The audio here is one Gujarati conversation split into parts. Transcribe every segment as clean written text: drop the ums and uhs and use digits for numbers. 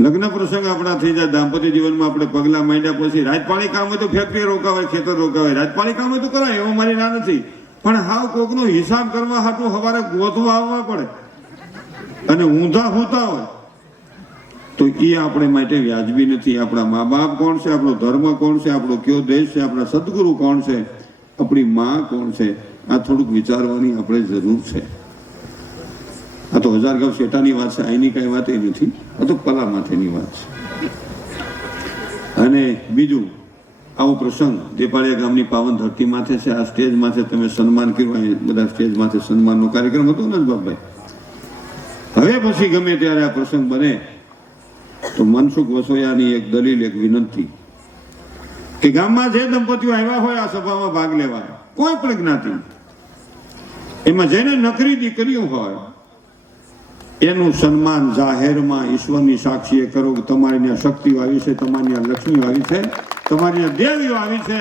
લગ્ન પ્રસંગ આપણા થઈ જાય, દાંપત્ય જીવનમાં આપણે પગલા માંડ્યા પછી રાજપાળી કામ હોય તો ફેક્ટરી રોકાવાય, ખેતર રોકાવાય, રાજપાળી કામ હોય તો કરાય, એવો મારી ના નથી. પણ હાવ કોકનો હિસાબ કરવા હાટું સવારે ગોતવા આવવા પડે અને ઊંધા હોતા હોય તો એ આપણે માટે વ્યાજબી નથી. આપણા મા બાપ કોણ છે, આપણો ધર્મ કોણ છે, આપણો કયો દેશ છે, આપણા સદગુરુ કોણ છે, આપણી માં કોણ છે, આ થોડુંક વિચારવાની આપણે જરૂર છે. આ તો હજારગાંવ શેઠાની વાત છે, અહીંની કઈ વાત એ નથી, આ તો પલા માથેની વાત છે. અને બીજું આવો પ્રસંગ દેપાળિયા ગામની પાવન ધરતી માથે છે, આ સ્ટેજ માથે તમે સન્માન કર્યું, બધા સ્ટેજ માથે સન્માનનો કાર્યક્રમ હતો ને બાપભાઈ. હવે પછી ગમે ત્યારે આ પ્રસંગ બને તો મનસુખ વસોયાની એક દલીલ, એક વિનંતી કે ગામમાં જે દંપતીઓ આવ્યા હોય આ સભામાં ભાગ લેવા, કોઈ પણ જ્ઞાતિ, એમાં જેને નકરી દીકરીઓ હોય એનું સન્માન જાહેરમાં ઈશ્વરની સાક્ષીએ કરો કે તમારી ત્યાં શક્તિઓ આવી છે, તમારી ત્યાં લક્ષ્મીઓ આવી છે, તમારી ત્યાં દેવીઓ આવી છે,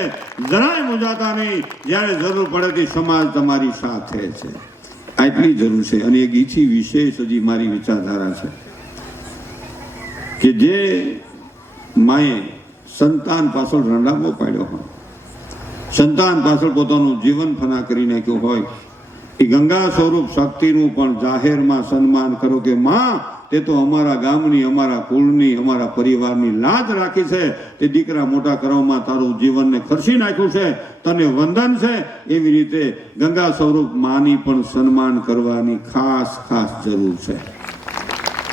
જરાય મુજાતા નહીં, જ્યારે જરૂર પડે તે સમાજ તમારી સાથે છે. આટલી જરૂર છે. અને એક ઈચ્છી વિશેષ હજી મારી વિચારધારા છે કે જે માએ સંતાન પાછળ રંડામો પાડ્યો હોય, સંતાન પાછળ પોતાનું જીવન ફના કરી નાખ્યું હોય, એ ગંગા સ્વરૂપ શક્તિનું પણ જાહેરમાં સન્માન કરો કે માં તે તો અમારા ગામની, અમારા કુળની, અમારા પરિવારની લાજ રાખી છે, તે દીકરા મોટા કરવામાં તારું જીવનને ખર્ચી નાખ્યું છે, તને વંદન છે. એવી રીતે ગંગા સ્વરૂપ માની પણ સન્માન કરવાની ખાસ ખાસ જરૂર છે.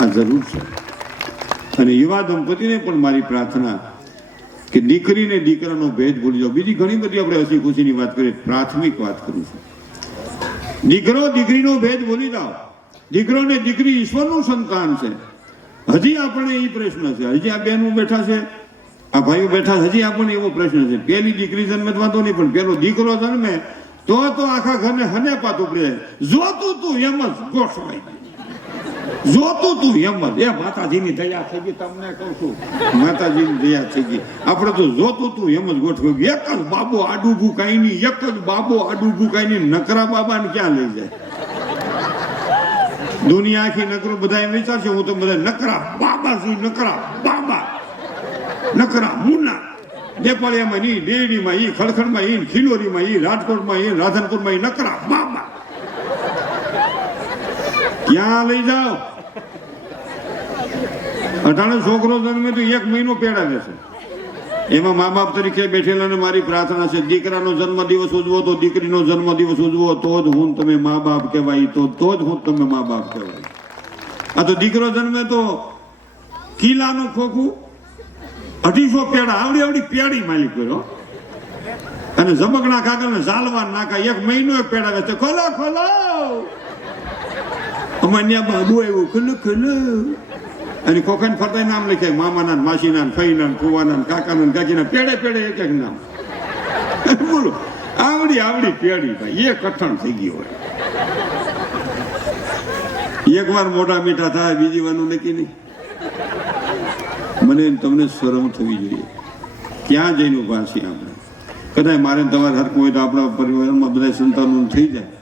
આ જરૂર છે. અને યુવા દંપતીને પણ મારી પ્રાર્થના કે દીકરીને દીકરાનો ભેદ ભૂલી જાઓ. બીજી ઘણી બધી આપણે હસી ખુશીની વાત કરીએ, પ્રાથમિક વાત કરું છું. દીકરો દીકરીનો ભેદ ભૂલી જાઓ. દીકરો ને દીકરી ઈશ્વરનું સંતાન છે. હજી આપણને એ પ્રશ્ન છે, હજી આ બહેનો બેઠા છે, આ ભાઈઓ બેઠા, હજી આપણને એવો પ્રશ્ન છે, પેલી દીકરી જન્મે વાંધો નહીં, પણ પેલો દીકરો જન્મે તો આખા ઘરને હને પાતું પડે. જોતું તું એમ જ ગોઠવાઈ, જોતું તું એમ જ. એ માતાજીની દયા થઈ ગઈ, તમને કહું છું, માતાજીની દયા થઈ ગઈ. આપણે તો જોતું તું એમ જ ગોઠવાઈ. એક જ બાબો આડુગું કઈ નહીં, એક જ બાબો આડુગું કઈ નહીં. નકરા બાબાને ક્યાં લઈ જાય? દુનિયા આખી નકરો બધા એમ વિચારશે હું તો બધા નકરા બાબા છું, નકરા બાબા, નકરા મુના. દેપાળિયામાં ઈ, ડેડીમાં ઈ, ખડખડમાં ઈ, ખિલોરીમાં ઈ, રાજકોટમાં ઈ, રાધનપુરમાં ઈ, નકરા બાબા. ક્યાં લઈ જાઓ? અટાણે છોકરો જન્મે તો 1 મહિનો પેડાવે છે. એમાં મા બાપ તરીકે બેઠેલાને મારી પ્રાર્થના છે, દીકરાનો જન્મદિવસ ઉજવો તો દીકરીનો જન્મદિવસ ઉજવો તો જ હું તમે મા બાપ કહેવાય, તો જ હું તમે મા બાપ કહેવાય. આ તો દીકરો જન્મે તો કિલ્લાનું ખોખું 250 પેડા, આવડી આવડી પેડી માલિક કર્યો, અને ઝબકણા કાગળને ઝાલવા નાખા. 1 મહિનો પેડાવે છે. ખોલો ખોલો, અમાન્ય બાબુ આવ્યું, ખુલ્લું ખુલ્લું. અને ખોખાને ફરતા નામ લખાય, મામાના, માસીના, ફઈના, ફુવાના, કાકાના, કાકીના, પેડે પેડે એક એક નામ. બોલો, આવડી આવડી પેડી ભાઈ, એ કઠણ થઈ ગઈ હોય. એક વાર મોટા મીઠા થાય, બીજી વાનું નક્કી નહીં. મને તમને શરમ થવી જોઈએ. ક્યાં જઈને ઉભા છીએ આપણે? કદાચ મારે તમારે હરકું હોય તો આપણા પરિવારમાં બધા સંતાનો થઈ જાય.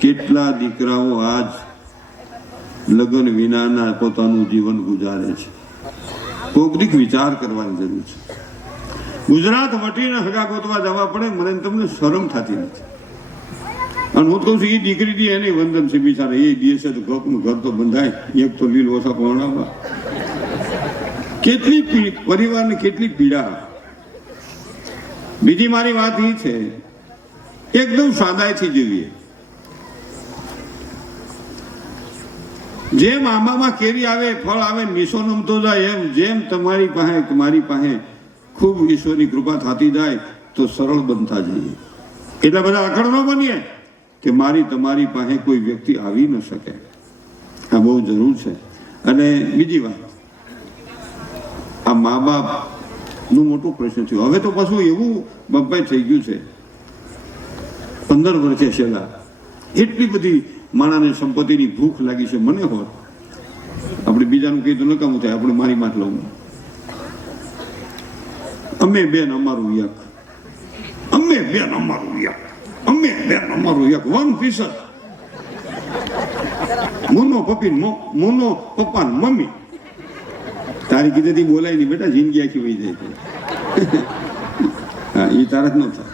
કેટલા દીકરાઓ આજ લગ્ન વિનાના પોતાનું જીવન ગુજારે છે. કોઈક વિચાર કરવાની જરૂર છે. ગુજરાત વટીને હગા ગોતવા જવા પડે, મને તમને શરમ થતી નથી. અને હું કહું છું, એ દીકરી એને વંદન છે બિચારા. એ દિવસે તો ગપનું ઘર તો બંધાય, એક તો લીલ ઓછા પહોંચાડવા. કેટલી પરિવારની કેટલી પીડા. બીજી મારી વાત એ છે, એકદમ સાદાઈથી જીવીએ. જેમ આંબામાં કેરી આવે, ફળ આવે, નિશો નમતો જાય, એમ જેમ તમારી પાસે મારી પાસે ખૂબ ઈશ્વરની કૃપા થતી જાય તો સરળ બનતા જઈએ. એટલા બધા આખડ ન બનીએ કે મારી તમારી પાસે કોઈ વ્યક્તિ આવી ન શકે. આ બહુ જરૂર છે. અને બીજી વાત, આ મા બાપ નું મોટું પ્રશ્ન થયું. હવે તો પાછું એવું બબ્બાઈ થઈ ગયું છે, 15 વર્ષે છેલ્લા એટલી બધી માણાને સંપત્તિની ભૂખ લાગી છે. મને હોત આપણે બીજાનું કીધું નકામું થાય, આપણે મારી માટ લઉં. અમે બેન અમારું યક, અમે બેન અમારું યક, અમે બેન અમારું યક, 1%. મુનો પપ્પા મમ્મી તારી કીધેથી બોલાય નહીં બેટા, જિંદગી આખી વહી જાય છે. હા, એ તારા જ ન થાય.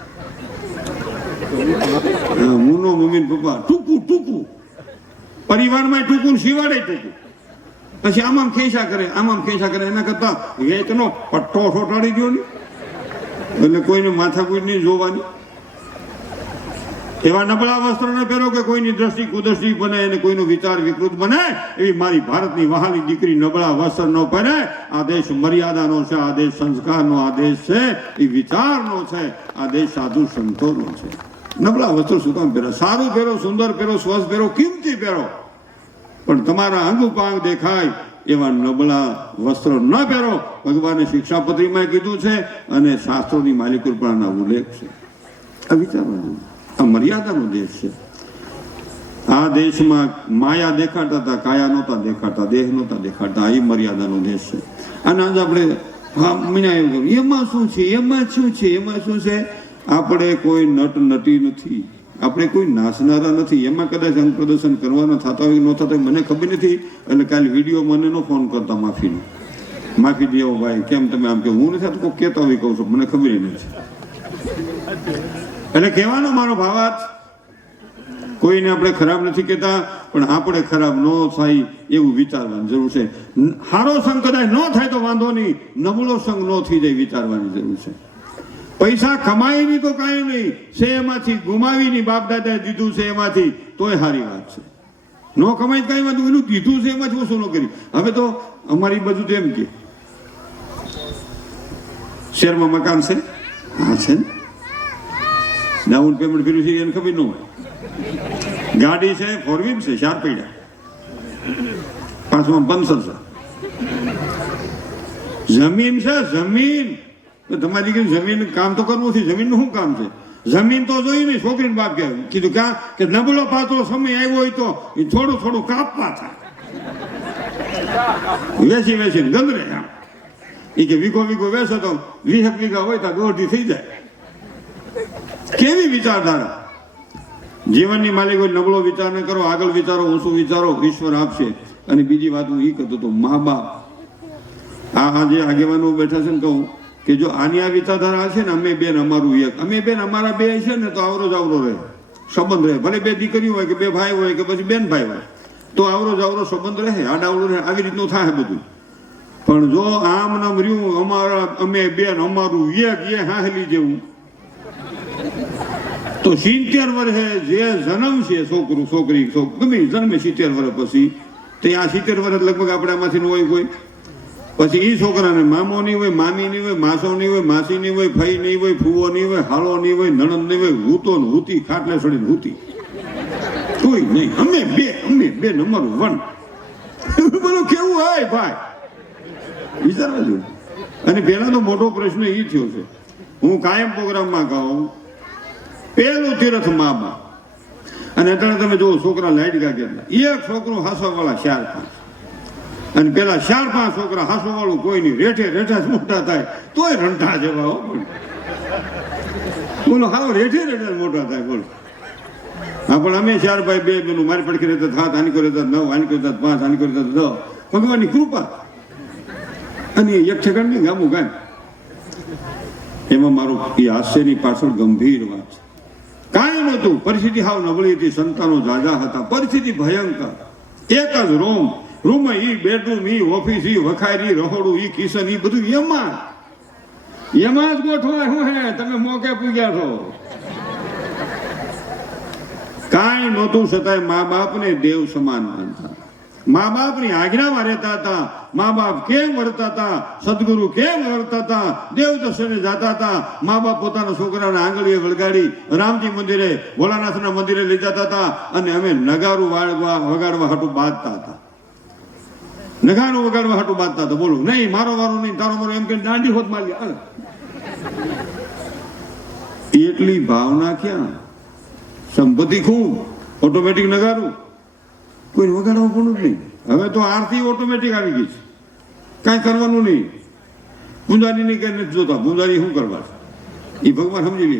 મુનો મમ્મી ને પપ્પા ટૂંકું ટૂંકું, પરિવારમાં ટૂંકું, શિવાડે ટૂંકું. પછી આમાં ખેંચા કરે, આમાં ખેંચા કરે. એના કરતા વેચનો પટ્ટો સોટાડી દો ને, એટલે કોઈને માથાકૂટ નહીં જોવાની. એવા નબળા વસ્ત્રો ન પહેરો કે કોઈની દ્રષ્ટિ કુદૃષ્ટિ બને અને કોઈનો વિચાર વિકૃત બને. એવી મારી ભારતની વહાલી દીકરી નબળા વસ્ત્ર ન પહેરે. આ દેશ મર્યાદાનો છે, આ દેશ સંસ્કારનો, આ દેશ છે એ વિચારનો છે, આ દેશ સાધુ સંતોનો છે. નબળા વસ્ત્રો શું કામ પહેરો? સારું પહેરો, સુંદર પહેરો, સ્વસ્થ પહેરો, કિંમતી પહેરો, પણ તમારા અંગ ઉપાંગ દેખાય એવા નબળા વસ્ત્રો ન પહેરો. ભગવાને શિક્ષાપત્રીમાં કીધું છે અને શાસ્ત્રોની માલિકુરપણાના ઉલ્લેખ છે. આ વિચારવાનું, આ મર્યાદાનો દેશ છે. આ દેશમાં માયા દેખાડતા હતા, કાયા નહોતા દેખાડતા, દેહ નહોતા દેખાડતા. એ મર્યાદાનો દેશ છે. અને આજે આપણે એમાં શું છે, એમાં શું છે, એમાં શું છે? આપણે કોઈ નટ નટી નથી, આપણે કોઈ નાચનારા નથી. એમાં કદાચ અંગ પ્રદર્શન કરવાના થતા હોય ન થતા હોય મને ખબર નથી. એટલે કાલે વિડીયો મને નો ફોન કરતા માફીનો, માફી દેવો ભાઈ, કેમ તમે આમ કે હું નથી કોઈ કહેતા હોય કહું છું, મને ખબર નથી. એટલે કહેવાનો મારો ભાવાર્થ, કોઈને આપણે ખરાબ નથી કહેતા, પણ આપણે ખરાબ ન થાય એવું વિચારવાની જરૂર છે. સારો સંગ કદાચ ન થાય તો વાંધો નહીં, નબળો સંગ ન થઈ જાય વિચારવાની જરૂર છે. પૈસા કમાઈની તો કાંઈ નહીં છે, એમાંથી ગુમાવીની બાપ દાદાએ દીધું છે એમાંથી તોય સારી વાત છે. ન કમાઈ કઈ વાત, એનું દીધું છે એમાંથી ઓછું ન કરી. હવે તો અમારી બાજુ તો એમ કે શહેરમાં મકાન છે, હા છે ને, ડાઉન પેમેન્ટ કર્યું છે એને ખબર ન હોય. ગાડી છે, ફોર વ્હીલ છે, 4 પૈડા, 5માં પંચર છે. જમીન છે, જમીન. તમારી જમીન કામ તો કરવું છે, જમીન નું શું કામ છે? જમીન તો જોઈ ને. છોકરીને બાપ કીધું કે નબળો પાતળો સમય આવ્યો હોય તો થોડું થોડું કાપવા થાય, વેચી વેચીને ગંદરે. એ કે વીઘો વેચો તો 20 વીઘા હોય તો દોઢી થઈ જાય. કેવી વિચારધારા! જીવનની માલિક હોય, નબળો વિચાર ન કરો, આગળ વિચારો, ઊંચું વિચારો, ઈશ્વર આપશે. અને બીજી વાત હું એ કહેતો હતો, મા બાપ આ જે આગેવાનો બેઠા છે ને, કહું કે જો આની આ વિચારધારા છે ને, અમે બેન અમારું એક, અમે બેન અમારા બે છે ને, તો આવરો જાવરો રહે, સંબંધ રહે. ભલે 2 દીકરીઓ હોય કે 2 ભાઈ હોય કે પછી બેન ભાઈ હોય, તો આવરો જાવરો સંબંધ રહે, આડાવડો રહે. આવી રીતનું થાય બધું. પણ જો આમ નામ રહ્યું અમારા, અમે બેન અમારું એક, એ હાહલી જેવું, તો 70 વર્ષે જે જન્મ છે છોકરું છોકરી ગમે જન્મે 70 વર્ષ પછી, તો આ 70 વર્ષ લગભગ આપણે આમાંથી ન હોય કોઈ. પછી એ છોકરાને મામો નહીં હોય, મામી નહીં હોય, માસો નહીં હોય, માસી નહીં હોય, ફઈ નહીં હોય, ફૂવો નહીં હોય, હાલો નહીં હોય, નણંદ નહીં હોય, હૂતો ને હૂતી, ખાટલે સડીને હૂતી, કોઈ નહીં. અમે બે અમારું વન. બોલો કેવું હોય ભાઈ, વિચારવા જોઈએ. અને પહેલા તો મોટો પ્રશ્ન એ થયો છે, હું કાયમ પ્રોગ્રામમાં કહું, પેલું તીરથ મા બાપ. અને અત્યારે તમે જુઓ છોકરા લાઈટ ગા કેટલા, એક છોકરો હાસવા વાળા 4-5, અને પેલા 4-5 છોકરા હાસવા વાળું કોઈ નહીં, રેઠા જ મોટા થાય તોય રંટા જેવા. બોલો હાવ રેઠે મોટા થાય. બોલો હા, પણ અમે 4 ભાઈ 2 બહેનો, મારી પડખી રહેતા 7, આની કરી રહેતા 9, આની કરી રહેતા 5, આની કરી રહેતા 10. ભગવાનની કૃપા. અને એક ઠેકાણ નહીં, ગામું ગામ. એમાં મારું એ હાસ્યની પાછળ ગંભીર વાત છે. કાંઈ નહોતું, પરિસ્થિતિ હાવ નબળી હતી, સંતાનો જાજા હતા, પરિસ્થિતિ ભયંકર. એક જ રૂમ, ઈ બેડરૂમ, ઈ ઓફિસ, ઈ વખારી, રહોડું, ઈ કિચન, ઈ બધું એમાં જ ગોઠવાય. શું હે, તમે મોકે પૂગ્યા છો. કાંઈ નહોતું, છતાંય મા બાપને દેવ સમાન માનતા, મા બાપની આજ્ઞામાં રહેતા હતા. મા બાપ કેમ વર્તા હતા, સદગુરુ કેમ વર્તા હતા, દેવ દર્શને જતા હતા. મા બાપ પોતાના છોકરાને આંગળીએ વળગાડી રામજી મંદિરે, ભોળાનાથના મંદિરે લઈ જતા હતા. અને અમે નગારું વગાડવા હાટું બાંધતા હતા. નગારું વગાડવા હાટું બાંધતા હતા. બોલો નહીં, મારો વારો નહીં, તારો મારો, એમ કે દાંડી હોત મારી. એટલી ભાવના ક્યાં? સંપત્તિ ખૂબ, ઓટોમેટિક નગારું, કોઈ વગાડવા પણ નહીં. હવે તો આરતી ઓટોમેટિક આવી ગઈ છે, કાંઈ કરવાનું નહીં. પૂંજારી નહીં કઈ નથી જોતા, પૂંજારી શું કરવા છે એ ભગવાન સમજી લે.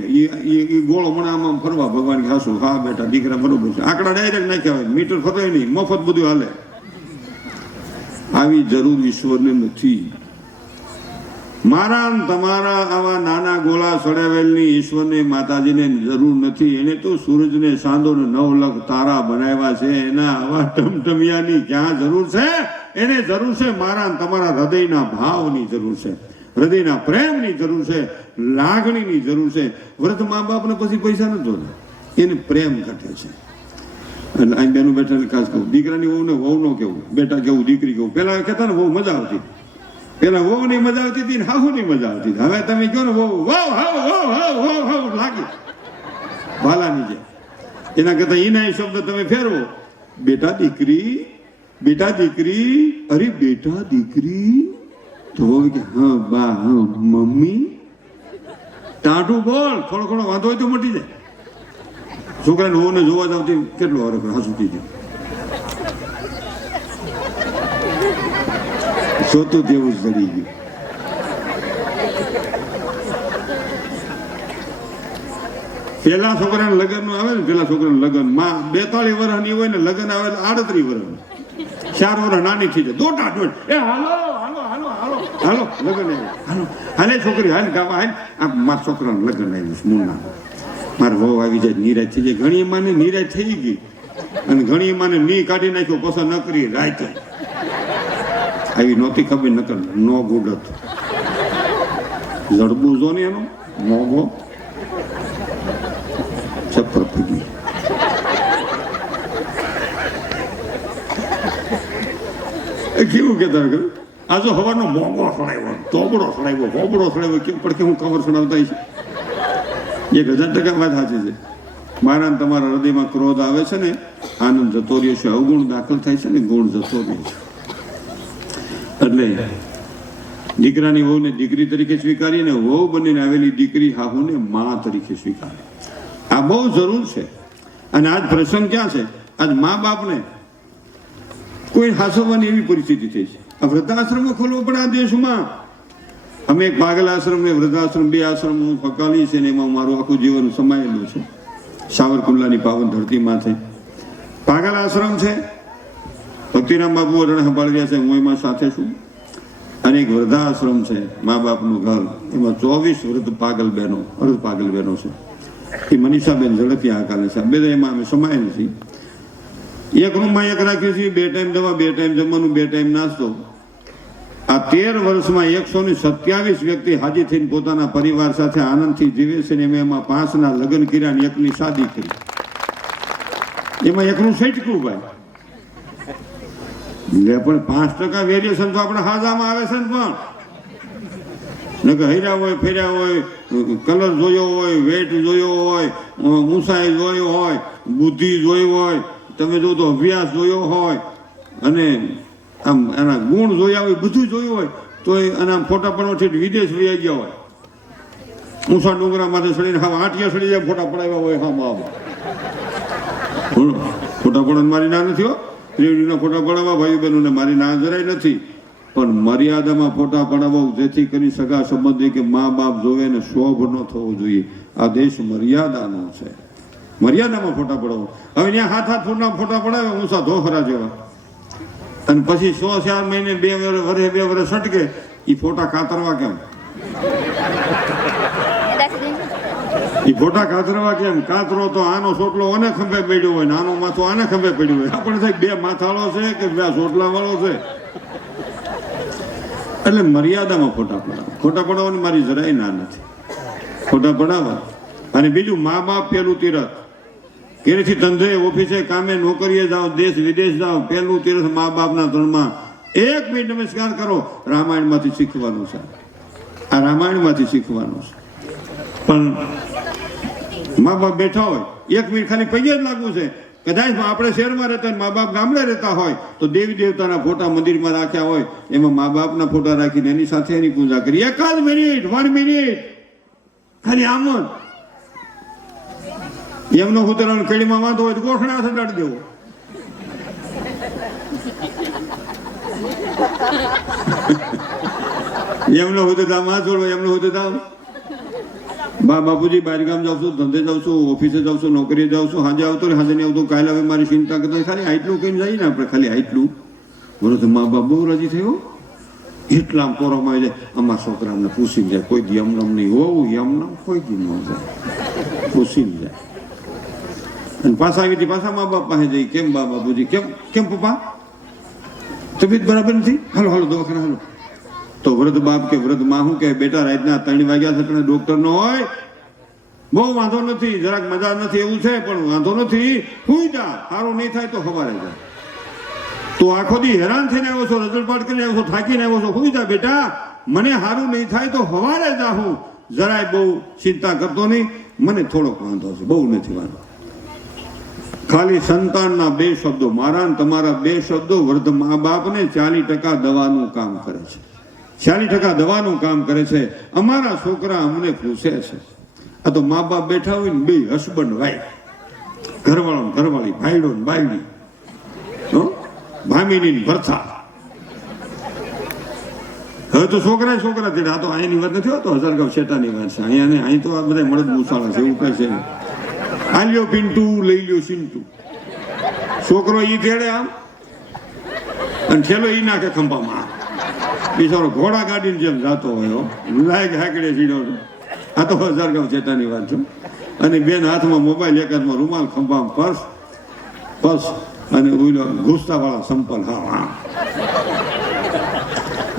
એ ગોળો મને આમ ફરવા, ભગવાન કે હાસું હા બેટા દીકરા બરોબર છે. આંકડા ડાયરેક્ટ નાખ્યા હોય, મીટર ફરવાય નહીં, મફત બધું હાલે. આવી જરૂર ઈશ્વરને નથી. મારા તમારા આવા નાના ગોળા સડાવેલની ઈશ્વરને માતાજીને જરૂર નથી. એને તો સૂરજને સાંધો 9 લાખ તારા બનાવ્યા છે. એના આવા ટમટમિયાની ક્યાં જરૂર છે? એને જરૂર છે મારા તમારા હૃદયના ભાવની જરૂર છે, હૃદયના પ્રેમની જરૂર છે, લાગણીની જરૂર છે. વ્રત મા બાપને પછી પૈસા નથી જોતા, એને પ્રેમ ઘટે છે. એટલે અહીં બેનું બેઠા ખાસ કહું, દીકરાની વહુને વહુ નો કેવું, બેટા કેવું, દીકરી કેવું. પેલા કહેતા ને બહુ મજા આવતી, પેલા વહુ ની મજા આવતી હતી ને હાહુ ની મજા આવતી હતી. હવે તમે કહો ને વહુ વાવ હાવ હાવ હાવ હાવ હાવ લાગી ભાલાની જેમ. એના કરતા એના શબ્દ તમે ફેરવો, બેટા દીકરી, બેટા દીકરી, અરે બેટા દીકરી. તો વહુ કે હા બા હા મમ્મી. ટાઢું બોલ, થોડો ઘણો વાંધો હોય તો મટી જાય. છોકરાને વહુને જોવા જાવ કેટલો હરખ હસુતી છે. સોતું તેવું જ ચડી ગયું. પેલા છોકરાને લગ્ન નું આવે ને, પેલા છોકરાને લગ્ન માં 42 વર્ષની હોય ને, લગ્ન આવે 38 વર્ષ, 4 વર્ષ નાની થઈ જાય. દોટા દોડ, એ હાલો હાલો હાલો હાલો હાલો લગ્ન હાલો હાલે છોકરી હાલ ગાવા હાલ. આ મારા છોકરાને લગ્ન આવ્યું મુન્ના, મારે વહુ આવી જાય, નિરાશ થઈ જાય. ઘણી માને નિરાશ થઈ ગઈ અને ઘણી માને ની કાઢી નાખ્યો, પસંદ ન કરી રાત આવી નહોતી ખબર. નકર નો ગુડત જડબું જો ને એનો મોગો છપ્પર ફૂટી. કેવું કેતા આ જો હવાનો મોગો સડાવ્યો, તોબડો સડાવ્યો, હોબડો સડાવ્યો, કેમ પડકે હું કવર સડાવતા છે. 1000% વાત સાચી છે. મારા તમારા હૃદયમાં ક્રોધ આવે છે ને, આનંદ જતો રહ્યો છે, અવગુણ દાખલ થાય છે ને, ગુણ જતો રહ્યો છે. એટલે દીકરાની વહુને દીકરી તરીકે સ્વીકારી ને વહુ બનીને આવેલી દીકરી હાહુને મા તરીકે સ્વીકારે. આ બહુ જરૂર છે. અને આજ પ્રસંગ ક્યાં છે? આજ મા બાપને કોઈ હાસવવાની એવી પરિસ્થિતિ થઈ છે. આ વૃદ્ધાશ્રમો ખોલવો પડે આ દેશમાં. અમે એક પાગલ આશ્રમ ને વૃદ્ધાશ્રમ, 2 આશ્રમ હું ફકાલી છે ને એમાં મારું આખું જીવન સમાયેલું છે. સાવરકુંડલાની પાવન ધરતી માથે પાગલ આશ્રમ છે. ભક્તિરામ બાપુ અરણ સંભાળી રહ્યા છે, હું એમાં સાથે છું. અને એક વૃદ્ધાશ્રમ છે, મા બાપનું ઘર. એમાં 24 વૃદ્ધ પાગલ બહેનો, અર્ધ પાગલ બહેનો છે. એ મનીષાબેન ઝડપિયા હાકાલે છે. બે એમાં અમે સમાયેલ છીએ. એક રૂમમાં એક રાખ્યું છે, 2 ટાઈમ દવા, 2 ટાઈમ જમવાનું, 2 ટાઈમ નાસ્તો. આ 13 વર્ષમાં 127 વ્યક્તિ હાજી થઈને પોતાના પરિવાર સાથે આનંદથી જીવે છે. ને એમાં 5ના લગ્ન કર્યા ને 1ની શાદી કરી. એમાં 1નું સૈટકું ભાઈ લે, પણ 5% વેરિએશન તો આપણે હાજામાં આવે છે ને. પણ હૈરા હોય, ફેર્યા હોય, કલર જોયો હોય, વેટ જોયો હોય, ઊંચાઈ જોયો હોય, બુદ્ધિ જોઈ હોય, તમે જો તો અભ્યાસ જોયો હોય અને આમ એના ગુણ જોયા હોય, બધું જોયું હોય, તો એના ફોટા પડવાથી વિદેશ વહી ગયા હોય. ઊંચા ડુંગરા માંથી સડીને હા 8 સડી જાય, ફોટા પડાવ્યા હોય. હા બાબા ફોટા પડવાની મારી ના નથી હો. ત્રિવેણીના ફોટા પડાવવા ભાઈ બહેનોને મારી ના જરાય નથી. પણ મર્યાદામાં ફોટા પડાવો, જેથી કરી સગા સંબંધી કે મા બાપ જોવે ને શોભ ન થવો જોઈએ. આ દેશ મર્યાદાનો છે. મર્યાદામાં ફોટા પડાવો. હવે ત્યાં 7-7 ફૂટના ફોટા પડાવે ઊંચા ધોખરા જેવા, અને પછી 100-4 મહિને 2 વર્ષ સટકે. એ ફોટા કાતરવા કેમ? એ ફોટા કાતરવા કેમ? કાતરો તો આનો સોટલો આને ખંભે પડ્યો હોય ને આનો માથો આને ખંભે પડ્યો હોય. આપણે સાહેબ 2 માથાળો છે કે 2 સોટલા વાળો છે? એટલે મર્યાદામાં ફોટા પડાવો. ફોટા પડાવવાની મારી જરાય ના નથી. ફોટા પડાવવા. અને બીજું, મા બાપ પેલું તીરથ. ઘરેથી ધંધે, ઓફિસે, કામે, નોકરીએ જાઓ, દેશ વિદેશ જાઓ, પેલું તીરથ મા બાપના તણમાં 1 મિનિટ નમસ્કાર કરો. રામાયણમાંથી શીખવાનું છે. આ રામાયણમાંથી શીખવાનું છે. પણ મા બાપ બેઠા હોય, 1 મિનિટ ખાલી પૈયે જ લાગવું છે. કદાચ આપણે શહેરમાં રહેતા મા બાપ ગામડે રહેતા હોય તો દેવી દેવતાના ફોટા મંદિરમાં રાખ્યા હોય, એમાં મા બાપના ફોટા રાખીને એની સાથે એની પૂજા કરી. 1 મિનિટ 1 મિનિટ ખાલી આમ જ. એમનો ઉતરણ કડીમાં વાંધો હોય તો ગોઠણા સંડાડી દેવો. એમનો હોય તો દામ હાથ જોડવો, એમનો હોય તો દામ બા બાપુજી બહાર ગામ જાઉં છું, ધંધે જાઉં છું, ઓફિસે જાઉં છું, નોકરીએ જાઉં છું, સાંજે આવતો ને સાંજે નહીં આવતો, કાલે હવે મારી ચિંતા કરતા ખાલી આટલું કહીને જઈએ ને આપણે, ખાલી આટલું વૃદ્ધ મા બાપ બહુ રાજી થયો, એટલા પોરામાં આવી જાય. અમારા છોકરાને પૂછીને જાય, કોઈ દી એમનામ નહીં હોવું, એમનામ કોઈ દી ન જાય, પૂછીને જાય. અને પાછા આવી પાછા મા બાપ પાસે જઈ, કેમ બા બાપુજી, કેમ પપ્પા તબિયત બરાબર નથી, હાલો હાલો દવાખાના હાલો. તો વૃદ્ધ બાપ કે વૃદ્ધ માં શું કે, બેટા રાતના 3 વાગ્યા છે, ડોક્ટર નો હોય, બહુ વાંધો નથી, જરાક મજા નથી એવું છે, પણ વાંધો નથી, સુઈ જા, સારું નહીં થાય તો સવારે જા. તો આખો દી હેરાન થઈને આવ્યો છો, રજળપાટ કરીને આવ્યો છો, થાકીને આવ્યો છો, સુઈ જા બેટા, મને સારું નહીં થાય તો સવારે જા. હું જરાય બહુ ચિંતા કરતો નહીં, મને થોડોક વાંધો છે, બહુ નથી વાંધો. ખાલી સંતાનના 2 શબ્દો, મારા ને તમારા 2 શબ્દો વૃદ્ધ મા બાપને 40% દવાનું કામ કરે છે. 40% દવાનું કામ કરે છે. અમારા છોકરા અમને પૂછે છે. આ તો મા બાપ બેઠા હોય ને, 2 હસબન્ડ વાઈફ, ઘરવાળો ને ઘરવાળી, ભાઈડો ને બાયડી, ભામીની ભરથા. હવે તો છોકરા તેડે. આ તો અહીંની વાત નથી હોતો, હજારગાંવ શેટાની વાત છે. અહીંયા અહીં તો આ બધા મળદ મૂસાળા છે, એવું કહે છે. આ લ્યો પિન્ટુ, લઈ લ્યો સિન્ટુ. છોકરો ઈ તેડે આમ, અને ઠેલો ઈ નાખે ખંભામાં. બિચારો ઘોડા ગાડીને જેમ જાતો હોય, લાયક હાકડે સીડો. આ તો હજારગાંવ શેટાની વાત છે. અને બેન હાથમાં મોબાઈલ, એક હાથમાં રૂમાલ, ખંભામાં પર્સ અને ઓઈલો ઘૂસતા વાળા સંપલ. હા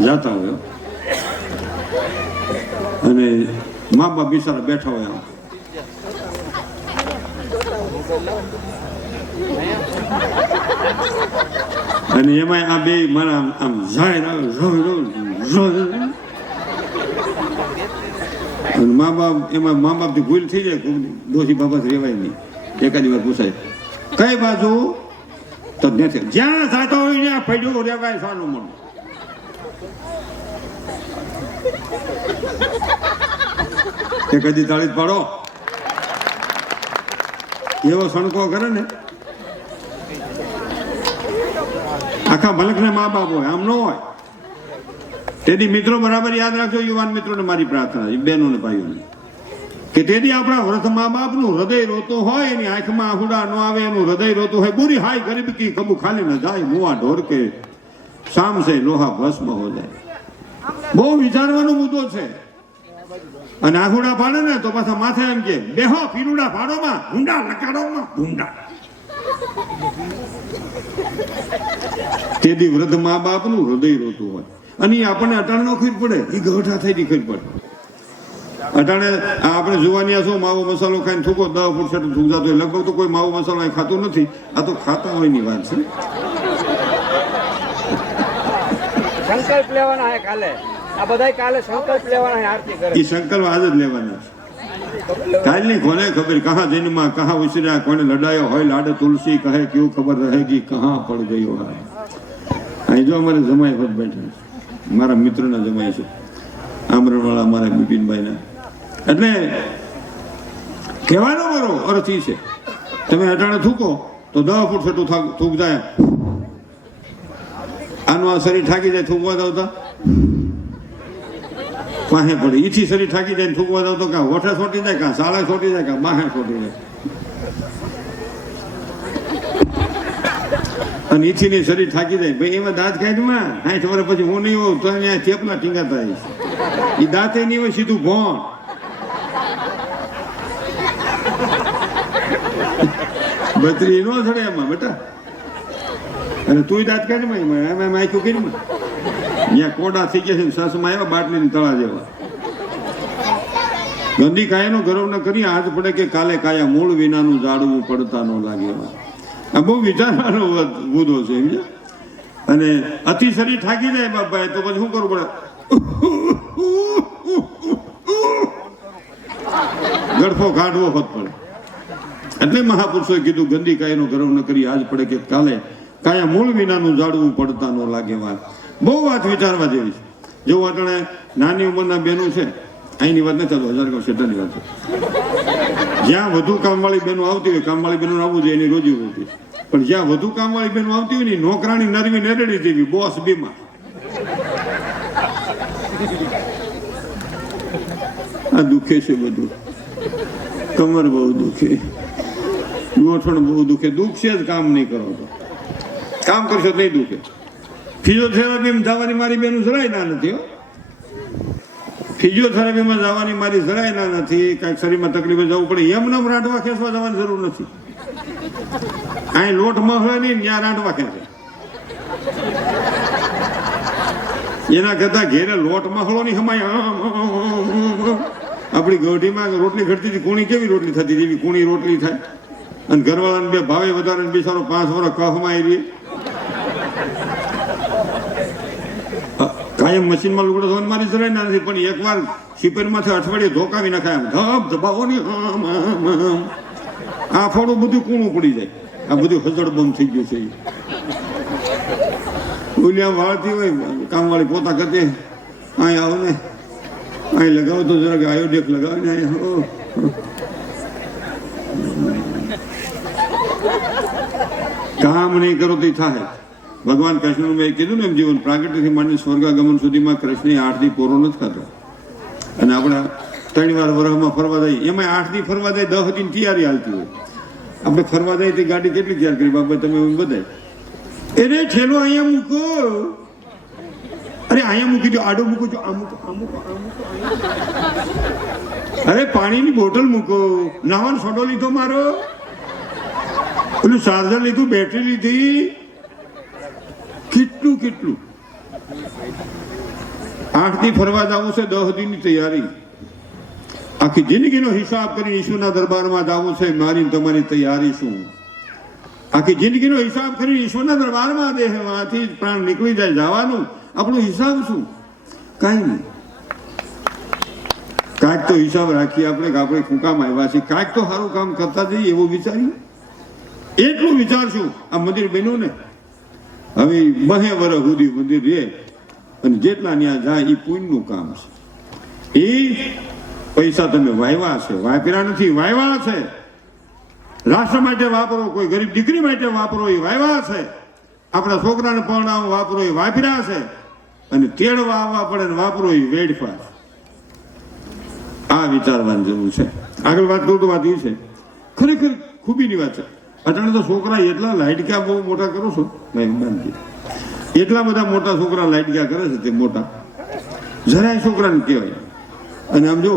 જાતા હોય. અને મા બાપ બિચારા બેઠા હોય આમ. અને એમાં આ 2 મારા આમ જાય મા બાપ, એમાં મા બાપ થી ભૂલ થઈ જાય, ડોશી બાબત રેવાય નહીં. એકાદી વાર પૂછાય, કઈ બાજુ? તો નથી, જ્યાં જાતો હોય ત્યાં પડ્યું રેવાય, સાનું મન. એકાદી તાળી પાડો. એવો સણકો કરે ને, આખા ભલકને મા બાપ હોય, આમ ન હોય. તેથી મિત્રો બરાબર યાદ રાખજો, યુવાન મિત્રોને મારી પ્રાર્થના, બહેનોને ભાઈઓને, કે તેથી આપણા વૃદ્ધ મા બાપનું હૃદય રોતું હોય, એની આંખમાં આહુડા ન આવે, એનું હૃદય રોતું હોય. બુરી હાય ગરીબ કી કબુ ખાલી ન જાય, મુવા ઢોર કે શામ સે લોહા ભસ્મ હો જાય. બહુ વિચારવાનો મુદ્દો છે. અને આહુડા પાડે ને તો પાછા માથે એમ કે, બેહો પીરુડા પાડોમાં, ભૂંડા લકાડોમાં ભૂંડા. તેથી વૃદ્ધ મા બાપનું હૃદય રોતું હોય. અને આપણને અટાણ નો ખબર પડે, એ ગઢા થઈ ખબર પડે. અટાણે આપણે જોવાની છો, માવો મસાલો ખાઈને થૂકો 10 ફૂટ સેટ થૂક જતો હોય. લગભગ તો કોઈ માવો મસાલો અહીં ખાતું નથી. આ તો ખાતા હોય ની વાત છે. સંકલ્પ લેવાના હે કાલે. આ બધા કાલે સંકલ્પ લેવાના હે, આરતી કરે. એ સંકલ્પ આજ જ લેવાના છે. કાલ ની કોને ખબર, કહા જન્મા કહા ઉછર્યા, કોને લડાયો હોય લાડ તુલસી, કહે ક્યું ખબર રહેગી કહા પડ ગયો હાર. અહીં જો અમારે જમાઈ ખુદ બેઠા છે, મારા મિત્રના જમાઈ છે, આમરણવાળા મારા બિપિનભાઈના. એટલે કહેવાનો મારો અર્થ એ છે, તમે અટાણે થૂકો તો 10 ફૂટ છેટું થૂક જાય. આનું આ શરીર થાકી જાય, થૂકવા દઉં તો બાહે પડે. ઈથી શરીર થાકી જાય, થૂકવા દઉં તો કાં હોઠે છોટી જાય, કાં સાળે છોટી જાય, કાં બાહે છોટી જાય. અને ઈથી ની શરીર થાકી જાય, ભાઈ એમાં દાંત કાઢમાં 60 વર્ષ પછી હું નહીં હોઉં તો અહીંયા ચેપલા ટીંગાતા હોય. એ દાંતે નહીં હોય, સીધું ભોણ. બત્રી નો ચડે એમાં બેટા. અને તું દાંત કાઢમાં એમાં આખ્યું કરી, ત્યાં કોડા થઈ ગયા છે, સાસમાં આવ્યા બાટલી તળા જેવા. ગંદી કાયાનો ગૌરવ ન કરી, આજ પડે કે કાલે કાયા મૂળ વિનાનું જાડવું પડતા ન લાગે. આ બહુ વિચારવાનો મુદ્દો છે. અને અતિ શરીર થાકી જાય બાપભાઈ તો પછી શું કરવું પડે? ગડફો કાઢવો હોત પડે. એટલે મહાપુરુષોએ કીધું, ગંદી કાયાનો ગૌરવ ન કરી, આજ પડે કે કાલે કાયા મૂળ વિનાનું જાડવું પડતા ન લાગે. વાત બહુ વાત વિચારવા જેવી છે. જેવું અટાણે નાની ઉંમરના બહેનો છે, અહીંની વાત નથી થતો, હજારગાંવ શેઠાની વાત છે. જ્યાં વધુ કામવાળી બહેનો આવતી હોય, કામવાળી બહેનો આવવું જોઈએ એની રોજી રોટી. પણ જ્યાં વધુ કામવાળી બહેનો આવતી હોય ને, નોકરાણી નરવી નેરડી જેવી, બોસ બીમાર. આ દુખે છે બધું. કમર બહુ દુખે, ગોઠણ બહુ દુખે. દુખશે જ કામ નહીં કરો તો. કામ કરશો નહીં દુખે. ફિઝિયોથેરાપીમાં જવાની મારી બેનું જરાય ના નથી હો. ફિઝિયોથેરાપીમાં જવાની મારી જરાય ના નથી. કાંઈક શરીરમાં તકલીફ જવું પડે એમ નામ રાંધવા ખેંચવા જવાની જરૂર નથી. અહીં લોટ મહળે નહીં, ત્યાં રાંધવા ખેંચે. એના કરતા ઘેરે લોટ મહળો ની હમાય. આપણી ગઢીમાં રોટલી ઘડતી હતી, કુણી કેવી રોટલી થતી હતી, એવી કુણી રોટલી થાય. અને ઘરવાળાને બે ભાવે વધારે બિચારો 5 વર્ષ કફમાં રહી. કાયમ મશીનમાં લુગડો ધોવાની મારી જરાય ના નથી, પણ એકવાર શિપેરમાંથી અઠવાડિયે ધોકાવી નખાય, ધબ ધબાવો ને આ ફોડું બધું કૂણું પડી જાય. આ બધું હજડ બંધ થઈ ગયું છે. ઓલિયા વાળતી હોય કામવાળી પોતા કરતી, અહીં આવો ને, અહીં લગાવો તો જરાક આયોડેક લગાવે ને અહીંયા. કામ નહીં કરો તો થાય. ભગવાન કૃષ્ણ મેં કીધું ને એમ જીવન પ્રાગટ્યથી માંડી સ્વર્ગાગમન સુધીમાં કૃષ્ણ 8 દી પોરો નથી ખાતો. અને આપણા 3 વાર વરસમાં ફરવા જાય, એમાં 8 દી ફરવા જાય, 10 દીની તૈયારી હાલતી હોય. આપણે ફરવા જાય તે ગાડી કેટલી તૈયાર કરી બાબા તમે બધાય. એને ઠેલો અહીંયા મૂકો, અરે અહીંયા મૂકી દો, આડો મૂકો છો, આ મૂકો, આ મૂકો, આ મૂકો. અરે પાણીની બોટલ મૂકો, નાવાનો સોડો લીધો મારો, પેલું ચાર્જર લીધું, બેટરી લીધી, કેટલું કેટલું. 8 દી ફરવા જવું છે, 10 દીની તૈયારી. આખી જિંદગીનો હિસાબ કરીને ઈશ્વરના દરબારમાં જવું છે. મારી તમારી તૈયારી શું? આખી જિંદગીનો હિસાબ કરીને ઈશ્વરના દરબારમાં દેહમાંથી પ્રાણ નીકળી જાય જવાનું, આપણો હિસાબ શું? કાંઈ નહીં. કાંઈક તો હિસાબ રાખીએ આપણે કે આપણે શું કામ આવ્યા છીએ, કાંઈક તો સારું કામ કરતા જઈએ એવું વિચારીએ. એટલું વિચારશું. આ મંદિર બન્યું ને, હવે 2 વર્ષ સુધી મંદિર રહે અને જેટલા ત્યાં જાય એ પુણ્યનું કામ છે. એ પૈસા તમે વાવ્યા છે, વાપર્યા નથી, વાવ્યા છે. રાષ્ટ્ર માટે વાપરો, કોઈ ગરીબ દીકરી માટે વાપરો, એ વાવ્યા છે. આપણા છોકરાને પરણાવવા વાપરો, એ વાપર્યા છે. અને તેડવા આવવા પડે ને વાપરો, એ વેડફા. આ વિચારવાની જરૂર છે. આગળ વાત કરું તો વાત એ છે, ખરેખર ખૂબીની વાત છે. અટાણે તો છોકરા એટલા લાઈટક્યા બહુ મોટા કરો છો, એટલા બધા મોટા છોકરા લાઈટક્યા કરે છે તે મોટા જરાય છોકરાને કહેવાય. અને આમ જો,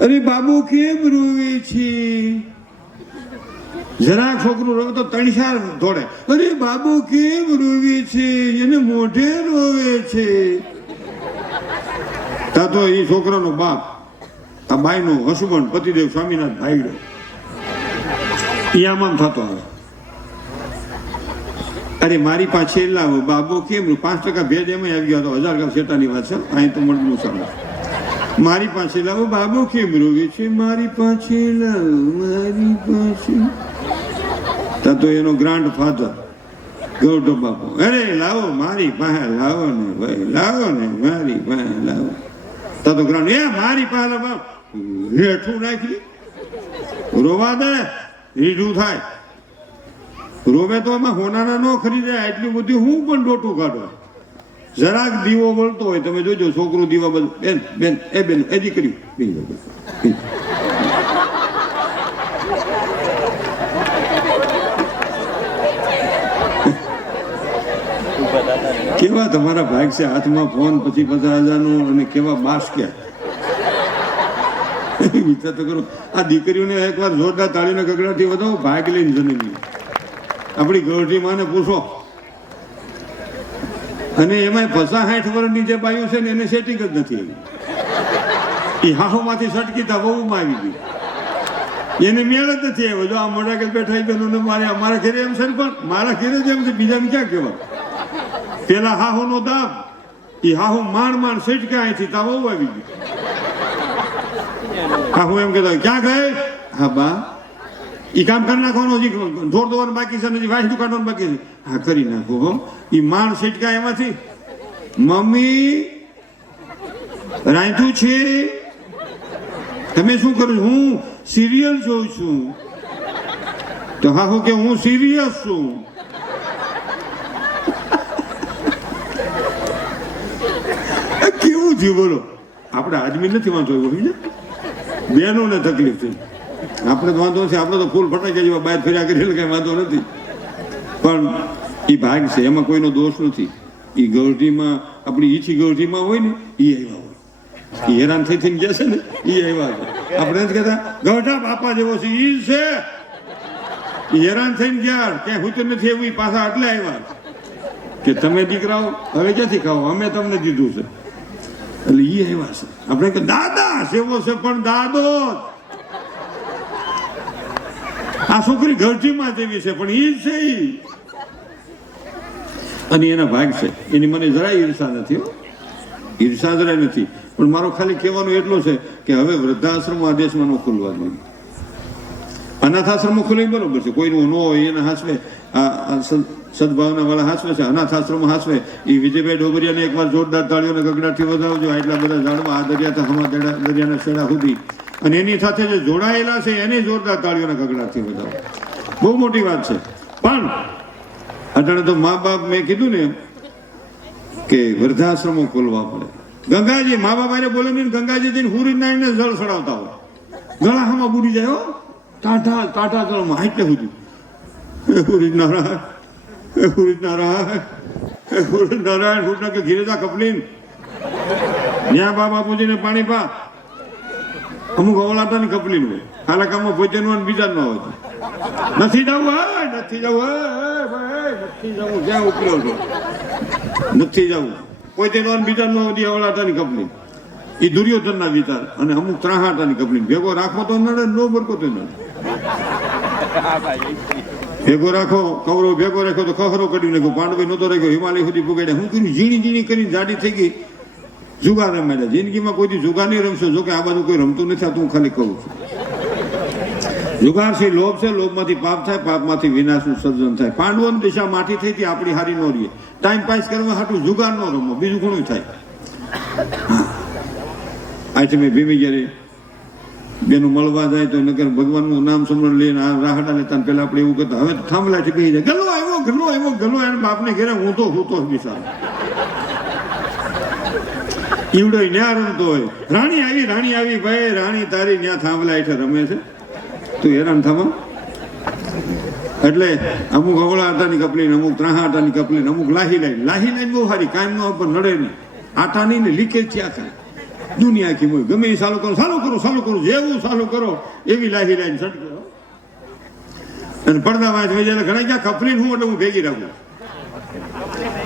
અરે બાબુ કેમ રોવે છે, જરાક છોકરું રોવે તો 3-4 દોડે, અરે બાબુ કેમ રોવે છે, એને મોઢે રોવે છે. તા તો એ છોકરાનો બાપ, આ બાઈનો હસબન્ડ પતિદેવ સ્વામીનાથ ભાઈડો એ આમ થતો આવે. અરે મારી પાસે લાવો બાબુ કેમ, 5% ભેજ એમાં આવી ગયો હતો. 1000 ગામ શેતાની વાત છે, અહીં તો મળનું સામે. મારી પાસે લાવો બાબુ કેમ રોવે છે, મારી પાસે લાવો, મારી પાસે. તા તો એનો ગ્રાન્ડ ફાધર ગૌતમ બાપુ, અરે લાવો મારી પાસે લાવો ને ભાઈ, લાવો ને મારી પાસે લાવો. તા તો ગ્રાન્ડ, એ મારી પાસે બાપ હેઠું નાખી રોવા દે, રીઢું થાય. રોવે તો આમાં હોનાના ન ખરીદે, એટલું બધું હું પણ ડોટું કાઢો. જરાક દીવો વળતો હોય, તમે જોજો છોકરું દીવા બધું, બેન બેન એ બેન એ દીકરી કેવા તમારા ભાગ છે, હાથમાં ફોન, પછી 50,000 અને કેવા બાસ્ક્યા. વિચાર તો કરો. આ દીકરીઓને એકવાર જોરદાર તાળીના ગગડાથી વધાવો, ભાગ લઈને જન્મી. આપણી ગઢી માને પૂછો. અને એમાં 50-60 વર્ષની જે બાયું છે ને એને સેટિંગ જ નથી આવી. એ હાહુમાંથી સટકીતા બહુમાં આવી ગઈ, એને મેળ જ નથી આવ્યો. જો આ મોટા કે બેઠા બેનો મારે અમારા ઘરે એમ છે ને, પણ મારા ઘરે જ એમ છે, બીજાને ક્યાં કહેવાય. પેલા હાહુ નો દાબ, એ હાહુ માંડ સેટકા અહીંથી તા બહુ આવી ગઈ. હા હું એમ કહેતો ક્યાં ગયે, હા બા એ કામ કરી નાખવાનું, હજી ઢોર દોવાનું બાકી છે, હજી વાંસનું કાઢવાનું બાકી છે. હા કરી નાખો હો. એ માંડ સેટકા એમાંથી, મમ્મી રાંધ્યું છે, તમે શું કરો છો? હું સિરિયલ જોઉં છું. તો હા હું કે હું સિરિયસ છું. કેવું થયું બોલો? આપણે આદમી નથી વાંધો એવો, સમજે બેનોને તકલીફ થઈ. આપણે તો વાંધો છે, આપણે તો ફૂલ ફટાક્યા જેવા બહાર ફર્યા કરી કઈ વાંધો નથી. પણ એ ભાગ છે, એમાં કોઈનો દોષ નથી. એ ગૌઠીમાં આપણી ઈથી ગૌઠીમાં હોય ને એ આવ્યા હોય, એ હેરાન થઈ થઈને ગયા છે ને એ આવ્યા છે. આપણે જ કહેતા ગૌઠા બાપા જેવો છે ઈ છે, એ હેરાન થઈને ગયા ક્યાંય હું તો નથી એવું, પાછા એટલે આવ્યા કે તમે દીકરાઓ હવે ક્યાંથી ખાઓ, અમે તમને દીધું છે. એટલે એ આવ્યા છે. આપણે કે દાદા સેવો છે પણ દાદો આ છોકરી ઘરટીમાં જેવી છે પણ ઈ છે ઈ, અને એના ભાગ છે. એની મને જરાય ઈર્ષા નથી હો, ઈર્ષા જરાય નથી. પણ મારો ખાલી કહેવાનું એટલું છે કે હવે વૃદ્ધાશ્રમો આ દેશમાં ન ખુલવા જોઈએ. અનાથ આશ્રમો ખુલે બરોબર છે, કોઈનું ન હોય એના હાસવે આ સદભાવના વાળા હાસવે છે. અનાથ આશ્રમો હાસવે એ વિજયભાઈ ડોબરિયાને એકવાર જોરદાર તાળીઓને ગગડાથી વધાવજો. આટલા બધા ઝાડમાં આ દરિયાથી હમા દરિયાના છેડા સુધી અને એની સાથે જે જોડાયેલા છે એને જોરદાર તાળીઓના ગગડાથી વધાવો. બહુ મોટી વાત છે. પણ અટાણે તો મા બાપ મેં કીધું ને કે વૃદ્ધાશ્રમો ખોલવા પડે. ગંગાજી મા બાપ આને બોલે ને ગંગાજી જઈને હુરી નાઈને જળ ચડાવતા હોય, ગળામાં બુડી જાય હો, ટાઢા ટાઢા જળમાં હાઈટે સુધી હુરી નારાયણ હુરી નારાયણ હુરી નારાયણ હુરના કે ઘીરેજા કપલીન જ્યાં બા બાપુજીને પાણી પા અમુક અવલાટાની કપલીન હોય, ખાલા કામમાં ભોજન હોય બીજા ન હોય. નથી જવું હે નથી જવું નથી જવું જ્યાં ઉકળ્યો છો નથી જવું કોઈ તે બીજા ન હોય અવલાટાની કપલી. એ દુર્યોધનના વિચાર અને અમુક ત્રાહાટાની કપલી ભેગો રાખો તો નડે, નો બરકો તો નડે. ભેગો રાખો કૌરવ ભેગો રાખ્યો તો ખહરો કાઢી નાખ્યો, પાંડવે નહોતો રાખ્યો હિમાલય સુધી પુગાડ્યા. હું કીધું ઝીણી ઝીણી કરીને જાડી થઈ ગઈ. જુગાર રમેલા જિંદગીમાં કોઈ જુગાર નહીં રમશો. જો કે આ બાજુ કોઈ રમતું નથી, આ તો હું ખાલી કહું છું. જુગાર છે લોભ છે, લોભમાંથી પાપ થાય, પાપમાંથી વિનાશનું સર્જન થાય. પાંડવોની દિશા માઠી થઈ હતી, આપણી હારી ન રહીએ. ટાઈમ પાસ કરવા હાટું જુગાર ન રમો, બીજું ઘણું થાય. આ તમે ભીમી જ્યારે બેનું મળવા જાય તો નગર ભગવાનનું નામ સમરણ લઈને આ રાહડા લેતા પેલા આપણે એવું કરતા. હવે થાંભલાથી બેસી જાય, ગલો આવ્યો ગલો આવ્યો ગલો એને બાપને ઘેરે હું તો બિચારો ઈવડો ન્યા રમતો હોય. રાણી આવી ભાઈ રાણી તારી ન્યા થાંભલા હેઠે રમે છે, તું હેરાન થવા. એટલે અમુક અવળા આટાની કપલી, અમુક ત્રાહા આટાની કપલી, અમુક લાહી લાઈન બહુ સારી, કાયમ નો ઉપર નડે નહીં. આટા નહીં ને લીકેજ થયા કરે દુનિયા આખી હોય. ગમે એ સાલું કરો જેવું સાલું કરો એવી લાહી લાઈન સટકે. અને પડદા વાંચ હોય એટલે ઘણા ક્યાં કપલી હું એટલે હું ભેગી રાખું.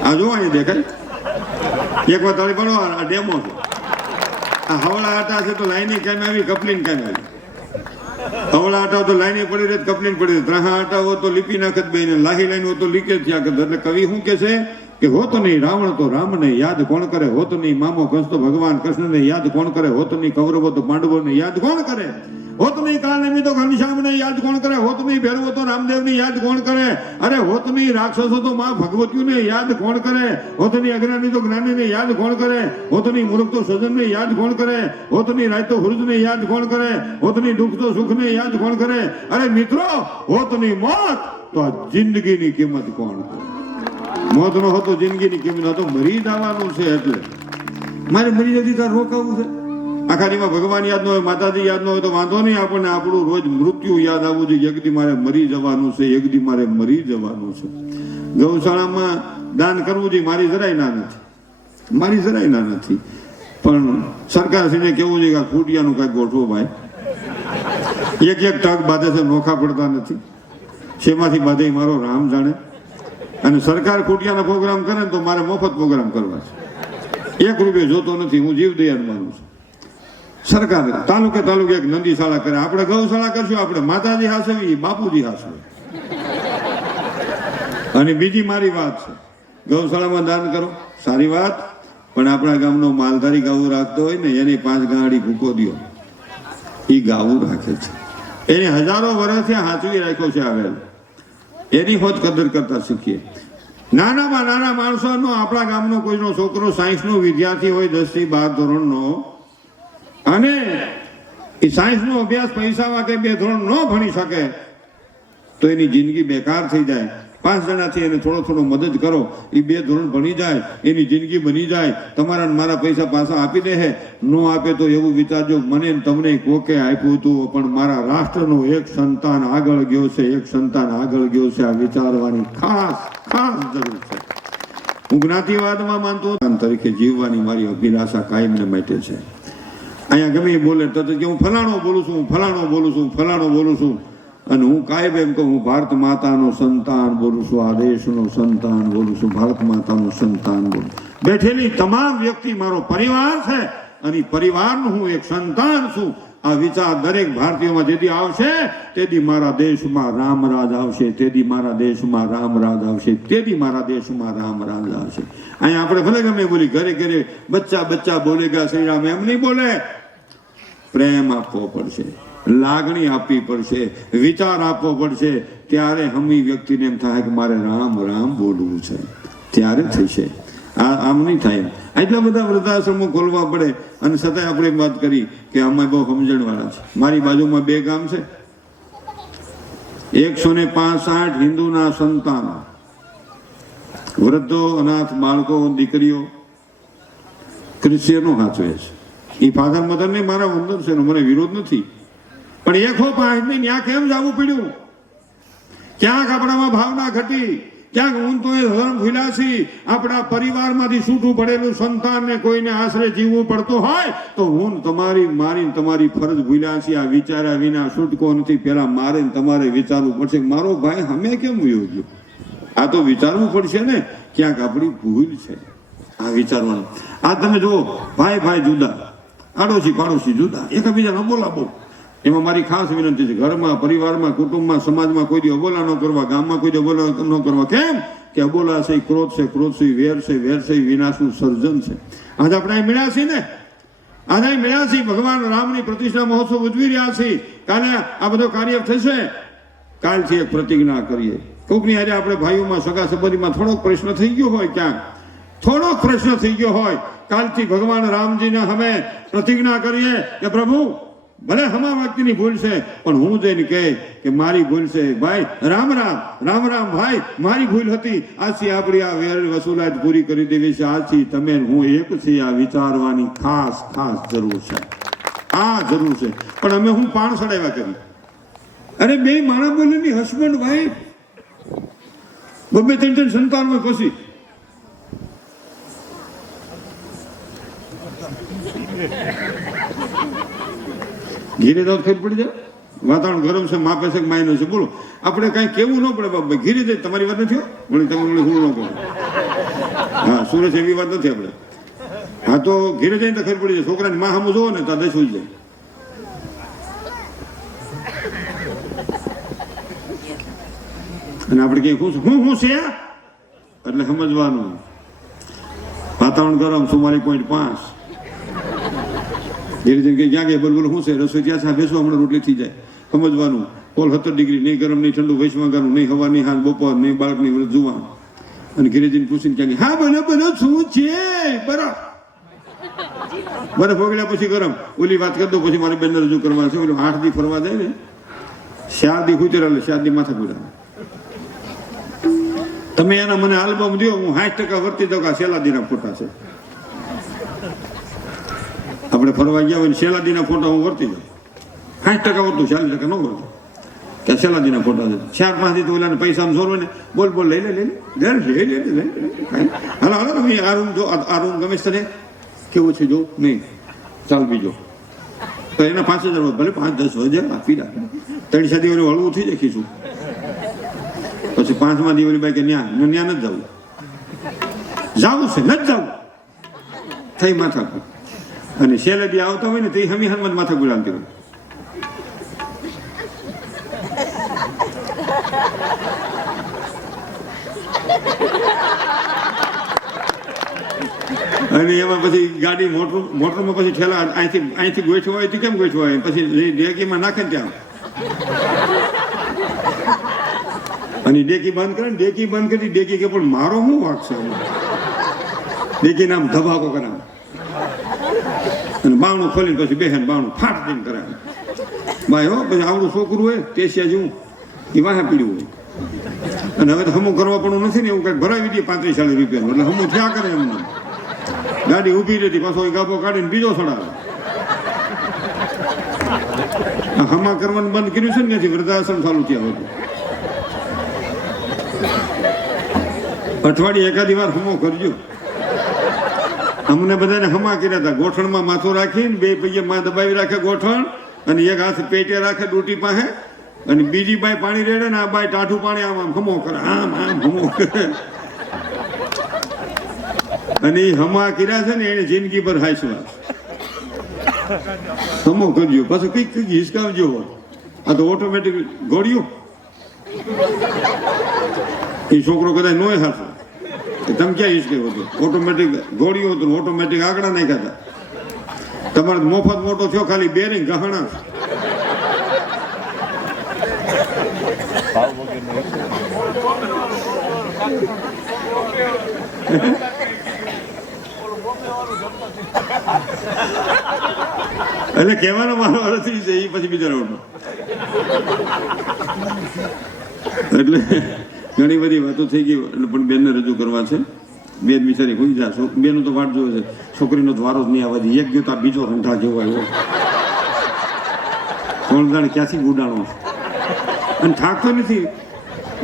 આ જોવા અહીં દેખાય એક વાર તાળી પડો આ ડેમો છે. આ હવળા આટા છે તો લાઈની કામ આવી, કપલીન કામ આવી. હવળા આટા તો લાઈની પડી રહે, કપલીન પડી રહે. ત્રાહા આટા હોય તો લીપી નાખત બે ને લાહી લાઈન હોય તો લીકેજ થયા કરે. એટલે કવિ શું કે છે કે હોત નહીં રાવણ તો રામને યાદ કોણ કરે, હોત નહીં મામો કંસ તો ભગવાન કૃષ્ણને યાદ કોણ કરે, હોત નહીં કૌરવો તો પાંડવોને યાદ કોણ કરે, હોત નહીં કાળનેમી તો ઘનશ્યામને યાદ કોણ કરે, હોત નહીં ભેરવો તો રામદેવને યાદ કોણ કરે, અરે હોત નહીં રાક્ષસો તો માં ભગવતીઓને યાદ કોણ કરે, હોત નહીં અજ્ઞાની તો જ્ઞાનીને યાદ કોણ કરે, હોત નહીં મૂર્ખ તો સજનને યાદ કોણ કરે, હોત નહીં રાય તો હૃદને યાદ કોણ કરે, હોત નહીં દુઃખ તો સુખને યાદ કોણ કરે. અરે મિત્રો હોત નહીં મોત તો આ જિંદગીની કિંમત કોણ કરે. મોત નો હતો જિંદગીની કિંમત હતો, મરી જવાનું છે. એટલે મારે મરી જતી તાર રોકાવું છે. આખારીમાં ભગવાન યાદ ન હોય, માતાજી યાદ ન હોય તો વાંધો નહીં, આપણને આપણું રોજ મૃત્યુ યાદ આવવું જોઈએ. યગદી મારે મરી જવાનું છે, યગદી મારે મરી જવાનું છે. ગૌશાળામાં દાન કરવું જોઈએ, મારી જરાય ના નથી. પણ સરકારશ્રીને કેવું છે કે આ ખૂટિયાનું કાંઈક ગોઠવો ભાઈ. એક ટક બાંધે છે, નોખા પડતા નથી. શેમાંથી બાંધે મારો રામ જાણે. અને સરકાર ખૂટિયાના પ્રોગ્રામ કરે ને તો મારે મફત પ્રોગ્રામ કરવા છે. 1 રૂપિયો જોતો નથી, હું જીવ દયાળ માનું છું. સરકાર તાલુકે એક નંદી શાળા કરે, આપણે ગૌશાળા કરશું, આપણે માતાજી હાસવી, બાપુજી હાસવે. અને બીજી મારી વાત છે, ગૌશાળામાં દાન કરો સારી વાત, પણ આપણા ગામનો માલધારી ગાવું રાખતો હોય ને એની 5 ગાડી ભૂકો દો. એ ગાવું રાખે છે, એને હજારો વર્ષથી હાચવી રાખ્યો છે. આવેલ એની હોત કદર કરતા શીખીએ. નાનામાં નાના માણસોનો, આપણા ગામનો કોઈનો છોકરો સાયન્સનો વિદ્યાર્થી હોય 10 થી 12 ધોરણનો, અને એ સાયન્સનો અભ્યાસ પૈસામાં કે 2 ધોરણ ન ભણી શકે તો એની જિંદગી બેકાર થઈ જાય. 5 જણાથી એને થોડો મદદ કરો, એ 2 ધોરણ ભણી જાય, એની જિંદગી બની જાય. તમારા મારા પૈસા પાછા આપી દે હે, ન આપે તો એવું વિચારજો મને તમને કોકે આપ્યું હતું પણ મારા રાષ્ટ્રનો એક સંતાન આગળ ગયો છે, આ વિચારવાની ખાસ જરૂર છે. હું જ્ઞાતિવાદમાં માનતો તરીકે જીવવાની મારી અભિલાષા કાયમને માટે છે. અહીંયા ગમે એ બોલે તો કે હું ફલાણો બોલું છું, હું ફલાણો બોલું છું, ફલાણો બોલું છું, અને હું કાયમ એમ કહું હું ભારત માતાનો સંતાન બોલું છું, આ દેશનો સંતાન બોલું છું, ભારત માતાનું સંતાન બોલું. બેઠેલી તમામ વ્યક્તિ મારો પરિવાર છે અને પરિવારનું હું એક સંતાન છું. આ વિચાર દરેક ભારતીયોમાં જેથી આવશે તેથી મારા દેશમાં રામરાજ આવશે, તેથી મારા દેશમાં રામરાજ આવશે, તેથી મારા દેશમાં રામરાજ આવશે. અહીંયા આપણે ભલે ગમે બોલી ઘરે ઘરે બચ્ચા બચ્ચા બોલેગા શ્રી રામ એમ નહીં બોલે. પ્રેમ આપવો પડશે, લાગણી આપવી પડશે, વિચાર આપવો પડશે. ત્યારે હમી વ્યક્તિને એમ થાય કે મારે રામ રામ બોલવું છે, ત્યારે થશે. આમ નહીં થાય. એટલા બધા વૃદ્ધાશ્રમો ખોલવા પડે અને છતાંય આપણે વાત કરી કે અમે બહુ સમજણવાળા છે. મારી બાજુમાં 2 ગામ છે, 165 હિન્દુના સંતાનો, વૃદ્ધો, અનાથ બાળકો, દીકરીઓ ક્રિશ્ચિયનો હાચવે છે. એ ફાધર મધર નહીં, મારા વંદન છે, મને વિરોધ નથી, પણ 105 ને ત્યાં કેમ જવું પડ્યું? ક્યાંક આપણામાં ભાવના ઘટી, ક્યાંક હું તો એ ધર્મ ભૂલ્યાછી. આપણા પરિવારમાંથી છૂટું પડેલું સંતાનને કોઈને આશરે જીવવું પડતું હોય તો હું તમારી મારી તમારી ફરજ ભૂલ્યાછી. આ વિચાર્યા વિના છૂટકો નથી. પેલા મારે તમારે વિચારવું પડશે મારો ભાઈ અમે કેમ વયો ગયો. આ તો વિચારવું પડશે ને, ક્યાંક આપણી ભૂલ છે આ વિચારવાનું. આ તમે જુઓ, ભાઈ ભાઈ જુદા, આડોશી પાડોશી જુદા, એકબીજાને બોલાવો. એમાં મારી ખાસ વિનંતી છે, ઘરમાં, પરિવારમાં, કુટુંબમાં, સમાજમાં કોઈ દી અબોલા ન કરવા, ગામમાં કોઈ દી અબોલા ન કરવા. કેમ કે અબોલા છે, ક્રોધ છે, ક્રોધ છે, વેર છે, વેર છે, વિનાશનું સર્જન છે. આજે આપણે અહીં મળ્યા છીએ ને, આજે અહીં મળ્યા છીએ, ભગવાન રામની પ્રતિષ્ઠા મહોત્સવ ઉજવી રહ્યા છીએ. કાલે આ બધો કાર્ય થશે. કાલથી એક પ્રતિજ્ઞા કરીએ. કોકની હારે આપણે ભાઈઓમાં, સગા સંબંધીમાં થોડોક પ્રશ્ન થઈ ગયો હોય, ક્યાંક થોડોક પ્રશ્ન થઈ ગયો હોય, કાલથી ભગવાન રામજીને અમે પ્રતિજ્ઞા કરીએ કે પ્રભુ ભલે હમા વ્યક્તિની ભૂલ છે પણ હું જઈને કહે કે મારી ભૂલ છે ભાઈ, રામ રામ રામ રામ ભાઈ, મારી ભૂલ હતી. આજથી આપણી આ વેર વસૂલાત પૂરી કરી દેવી છે. આજથી તમે હું એક છીએ, આ વિચારવાની ખાસ ખાસ જરૂર છે. આ જરૂર છે. પણ અમે હું પાણ સડાવ્યા કરી. અરે 2 માણા બોલીની હસબન્ડ વાઈફ, 2-3 સંતાન હોય પછી ઘીરે દાવ ખબર પડી જાય. વાતાવરણ ગરમ છે, માપે છે, માઇનસ છે. બોલો આપણે કઈ કેવું ન પડે બાપ. ઘીરે દે તમારી વાત નથી, બોલી તમે હું ન કહું. હા, સુરેશ એવી વાત નથી આપણે. હા તો ઘીરે જઈને તો ખબર પડી જાય. છોકરાની માં સામું જોવો ને તો દસ હોઈ જાય. અને આપણે કઈ ખુશ હું છે એટલે સમજવાનું. વાતાવરણ ગરમ 44.5. ધીરે ધીરે ક્યાં ગયા બોલ શું છે રસોઈ ત્યાં છે બેસવા હમણાં રોટલી થઈ જાય. સમજવાનું. પોલ 70 ડિગ્રી, નહીં ગરમ નહીં ઠંડુ, વૈશ્વાગાનું નહીં, હવા નહીં, હાથ બપોર નહીં, બાળકની વૃદ્ધ જુવાન. અને ઘીરેજીને પૂછીને ક્યાં હા બોલો બોલો શું છે બરફ ઓગળ્યા પછી ગરમ. ઓલી વાત કરી દો પછી મારી બેનને રજૂ કરવા છે. ઓલું 8 દી ફરવા જાય ને, 4 દી ખૂતેરા, 4 દી માથા પૂરા. તમે એના મને આલ્બમ દો, હું 60% વર્તી દઉં કે આ શેલાદીના ફોટા છે. આપણે ફરવા ગયા હોય ને શેલાદીના ફોટા હું વર્તી દઉં. 60% વર્તું, 40% ન વર્તું. કે શેલાદીના ફોટા છે. 4-5 દી તો ઓલાને પૈસા જોરવે ને, બોલ બોલ લઈ લે હાલો હાલો તમે આ રૂમ જો, આ રૂમ ગમે તને કેવું છે જો નહીં ચાલ બીજો. તો એના 5000 ભલે 5-10 હજાર આપી રાખે. 3 દી ઓલું હળવું થઈ જાય ખીશું. પછી 5મા દિવસની બાઈક ન્યા નથી જવું, જવું છે નથી જવું થઈ માથા. અને શેલેદી આવતા હોય ને તે હમી હનુમાન માથા ગુલામતી હોય. અને એમાં પછી ગાડી મોટરમાં પછી ઠેલા અહીંથી ગોઠવો હોય તો કેમ ગોઠવો હોય, પછી ડેકીમાં નાખે ને ત્યાં. અને ડેકી બંધ કરે ને, ડેકી બંધ કરી ડેકી કે પણ મારો શું વાક છે, ડેકી નામ ધબાકો કરાવે અને બાવણું ખોલીને પછી બેહન બાવણું ફાટ દઈને કરાવે. ભાઈ હો પછી આવડું છોકરું હોય તેસિયા જેવું એ વાહે પીડ્યું હોય. અને હવે તો હમું કરવા પણ નથી ને, એવું કંઈક ભરાવી દઈએ 35-40 રૂપિયા, એટલે હમું થયા કરે એમને. ગાડી ઊભી રહેતી પાછો એ ગાભો કાઢીને બીજો ચડાવે. હમા કરવાનું બંધ કર્યું છે ને, ત્યાંથી વૃદ્ધાશ્રમ ચાલુ થયા હતું. અઠવાડિયે એકાદી વાર હમો કરજો. અમને બધાને હમા કર્યા હતા. ગોઠણમાં માથું રાખીને બે પૈયે માં દબાવી રાખે ગોઠણ, અને એક હાથ પેટે રાખે ડૂટી પાસે, અને બીજી બાઈ પાણી રેડે ને આ બાઈ ટાઢું પાણી આમ આમ હમો કરે, આમ આમ હમો કરે. અને એ હમા કર્યા છે ને એને જિંદગી પર હાઈસવા હમો કરજો. પાછું કઈક કઈક હિસકાવજો. આ તો ઓટોમેટિક ગોળ્યું એ છોકરો કદાચ નોય હાથો તમે ક્યાં હિસકાવ્યો હતો? ઓટોમેટિક ગોળ્યું હતું, ઓટોમેટિક આંકડા નાખ્યા હતા. તમારે મફત મોટો થયો, ખાલી બેરિંગ ગહણા. એટલે કહેવાનો મારો અર્થ છે એ પછી બિચારો. એટલે ઘણી બધી વાતો થઈ ગઈ, એટલે પણ બેનને રજૂ કરવા છે. બેન બિચારી હોઈ જા, બેનું તો વાટ જોવે છે, છોકરીનો તો વારો જ નહીં આવવા દે. એક ગયો તો આ બીજો રંઠા જેવો આવ્યો, કોણ જાણે ક્યાંથી ગુડાણો અને થાકતો નથી.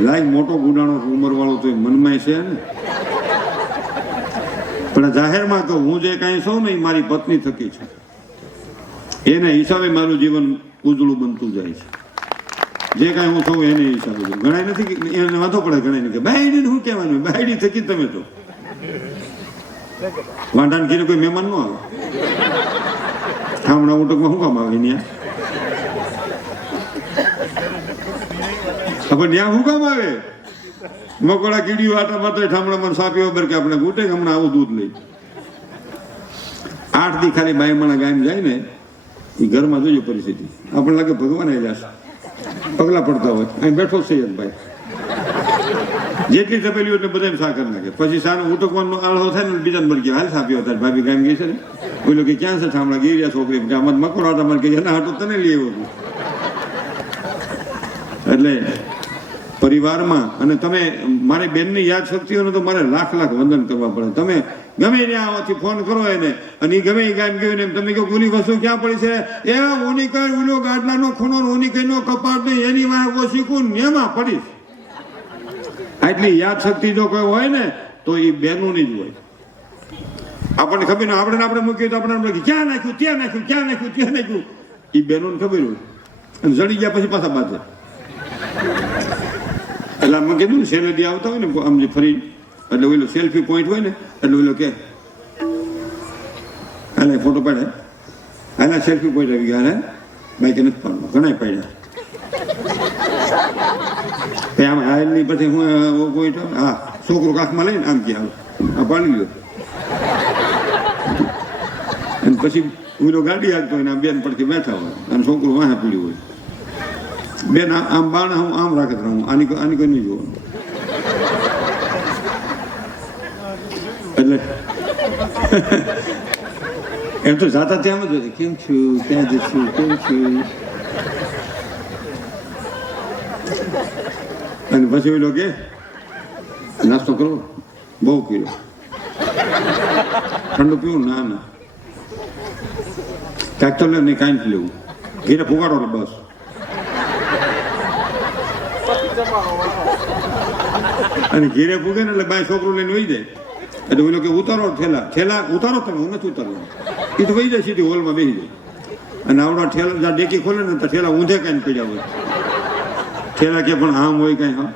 લાઈક મોટો ગુડાણો ઉંમર વાળો તો મનમાં છે ને. પણ જાહેરમાં કહું, હું જે કાંઈ છું ને એ મારી પત્ની થકી છે. એના હિસાબે મારું જીવન ઉજળું બનતું જાય છે. જે કાંઈ હું થઉં એને હિસાબે. ઘણા નથી કે એને વાંધો પડે, ઘણા કે બાયડીને શું કહેવાનું, બાયડી થકી તમે તો વાંઢાને ઘીરે કોઈ મહેમાન ન આવે. ઠામણા ઉટકમાં શું કામ આવે ત્યાં? પણ ત્યાં શું કામ આવે? મકોડા કીડીઓ આટા માત્ર ઠામણામાં સાપી ખબર કે આપણે ગુટે હમણાં આવું દૂધ લઈ. 8 દી ખાલી બાયમાણા ગાયમ જાય ને એ ઘરમાં જોજો પરિસ્થિતિ. આપણને લાગે ભગવાન આવ્યા છે, પગલા પડતા હોય. અહીં બેઠો છે ભાઈ, જેટલી તપેલી એટલે બધા સા કરી નાખે. પછી સાનો ઉટકવાનો આળો થાય ને બીજાને મળી ગયા, હાલ સાપ્યો હતા ભાભી ગામ ગઈ છે ને, બોલો કે ક્યાં છે ઠામણા ગઈ રહ્યા છોકરી, આમાં મકોડા હતા મને કે એના હાટો તને લઈ આવ્યો હતું. એટલે પરિવારમાં અને તમે મારી બેનની યાદ શક્તિઓને તો મારે લાખ લાખ વંદન કરવા પડે. તમે ગમે ત્યાંથી ફોન કરો એને, અને એ ગમે એ ગામ ગયું ને તમે કહો ઓલી વસ્તુ ક્યાં પડી છે, એ ઓની કઈ ઓલો ગાડલાનો ખૂણો ઓની કઈ નો કપાટ નહીં, એની વાય ઓછી કું એમાં પડીશ. આટલી યાદ શક્તિ જો કોઈ હોય ને તો એ બહેનોની જ હોય. આપણને ખબર ને આપણે મૂકીએ તો આપણે ક્યાં નાખ્યું, ત્યાં નાખ્યું, ક્યાં નાખ્યું, ત્યાં નાખ્યું, એ બહેનોને ખબર હોય. અને જડી ગયા પછી પાછા બાજે. એટલે આમાં કીધું ને સેલેડી આવતા હોય ને આમ જે ફરી, એટલે ઓલો સેલ્ફી પોઈન્ટ હોય ને એટલે ઓલો કે હાલે ફોટો પાડે, હાલા સેલ્ફી પોઈન્ટ આવી ગયા, હાલે બાઈક નથી પાડવું, ઘણા પાડ્યા. આમ હાલની પછી હું પોઈન્ટ હા છોકરો કાખમાં લઈને આમ કે આ પાડી લો, અને પછી ઓલો ગાડી હાલતો હોય ને આ બેન પડખે બેઠા હોય અને છોકરો વાહે પીડ્યું હોય. બેન આમ બાણ હું આમ રાખે રહું, આની કોઈ નહીં જોવાનું. એટલે એમ તો જાતા ત્યાં જ હોય, કેમ છું, ક્યાં જશું, કેમ છું. અને પછી ઓલો કે નાસ્તો કરો, બહુ કર્યો, ઠંડુ પીવું, ના ના કાંઈક તો લે નહીં, કાંઈ જ લેવું, ઘીરે પુગાડો ને બસ. અને ઘીરે પૂગે ને એટલે બાય છોકરું લઈને વહી જાય. એટલે ઓલો કે ઉતારો ઠેલા ઉતારો, તમે હું નથી ઉતારવાનું. એ તો વહી જાય સીધી હોલમાં બેસી જાય. અને આવડા ઠેલા જ્યાં ડેકી ખોલે ને તો ઠેલા ઊંધે કાંઈ પડ્યા હોય. ઠેલા કે પણ આમ હોય કાંઈ હા,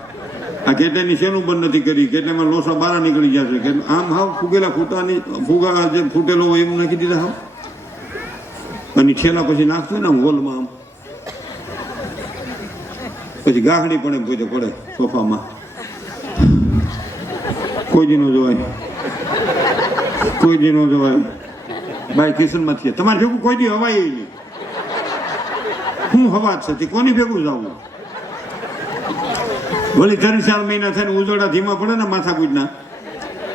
આ કેટલાની શેનું બંધ નથી કરી, કેટલામાં લોસા બારા નીકળી ગયા છે, આમ હાવ ફૂગેલા ફૂગા જે ફૂટેલો હોય એમ નાખી દીધા હાવ. અને ઠેલા પછી નાખતો ને હોલમાં આમ, પછી ગાહડી પણ એમ પડે સોફામાં. કોઈ દી નો જોવાય, કોઈ દી નો જોવાય. બાય કિશનમાં થયા તમારે ભેગું કોઈ દી હવાય નહીં. શું હવા છે, કોની ભેગું જવું? વળી 3-4 મહિના થઈને ઉજોડા ધીમા પડે ને માથા કૂટના,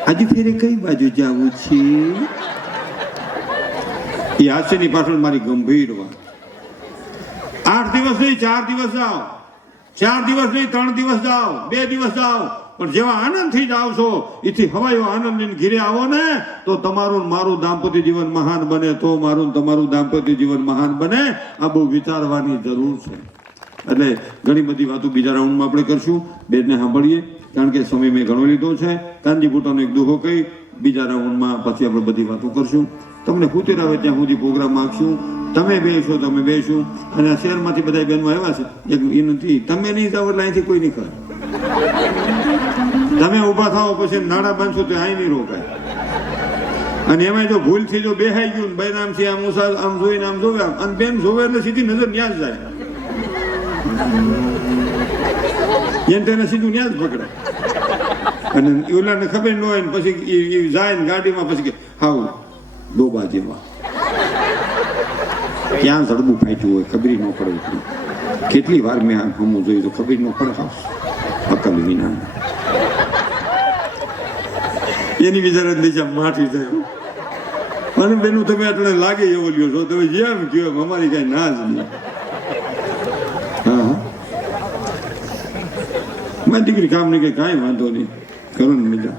આજે ફેરે કઈ બાજુ જવું છે? એ હાસ્યની પાછળ મારી ગંભીર વાત. 8 દિવસ નહીં 4 દિવસ જાઓ, 4 દિવસ નહીં 3 દિવસ જાઓ, 2 દિવસ જાઓ, પણ જેવા આનંદથી જાઓ છો એથી હવાયો આનંદ લઈને ઘીરે આવો ને તો તમારું મારું દાંપત્ય જીવન મહાન બને, તો મારું તમારું દાંપત્ય જીવન મહાન બને. આ બહુ વિચારવાની જરૂર છે. એટલે ઘણી બધી વાતો બીજા રાઉન્ડમાં આપણે કરશું. બેનને સાંભળીએ. કારણ કે સમય મેં ઘણો લીધો છે. કાનજી ભૂટાનો એક દુહો કહી બીજા રાઉન્ડમાં પછી આપણે બધી વાતો કરશું. તમને કુતેર આવે ત્યાં સુધી પ્રોગ્રામ આપશું. તમે બેસો તમે બેસું અને આ શહેરમાંથી બધા બહેનો આવ્યા છે એક એ નથી તમે નહીં જાઓ એટલે અહીંથી કોઈ નહીં કરે. તમે ઊભા થાઓ પછી નાણાં બાંધશો તો અહીં નહીં રોકાય. અને એમાં જો ભૂલથી જો બેહાઈ ગયું બે નામથી આમ આમ જોઈને આમ જોવે અને બેન જોવે એટલે સીધી નજર ન્યા જ જાય. એને તેને સીધું ન્યા જ પકડે અને ઓલાને ખબર ન હોય ને પછી એ જાય ને ગાડીમાં પછી કે હાવ ડોબા જેવા ક્યાં જડબું ફાટ્યું હોય ખબર ન પડે. કેટલી વાર મેં આ હમું જોયું તો ખબર ન પડે હાવ અકલ વિના એની બિચારા નીચે માઠી થયું. અને બેનું તમે આટલે લાગે એવો લ્યો છો તમે જેમ કહો અમારી કઈ ના જ નહીં. હા મારી દીકરી કામ નહીં કે કાંઈ વાંધો નહીં કરો ને બીજા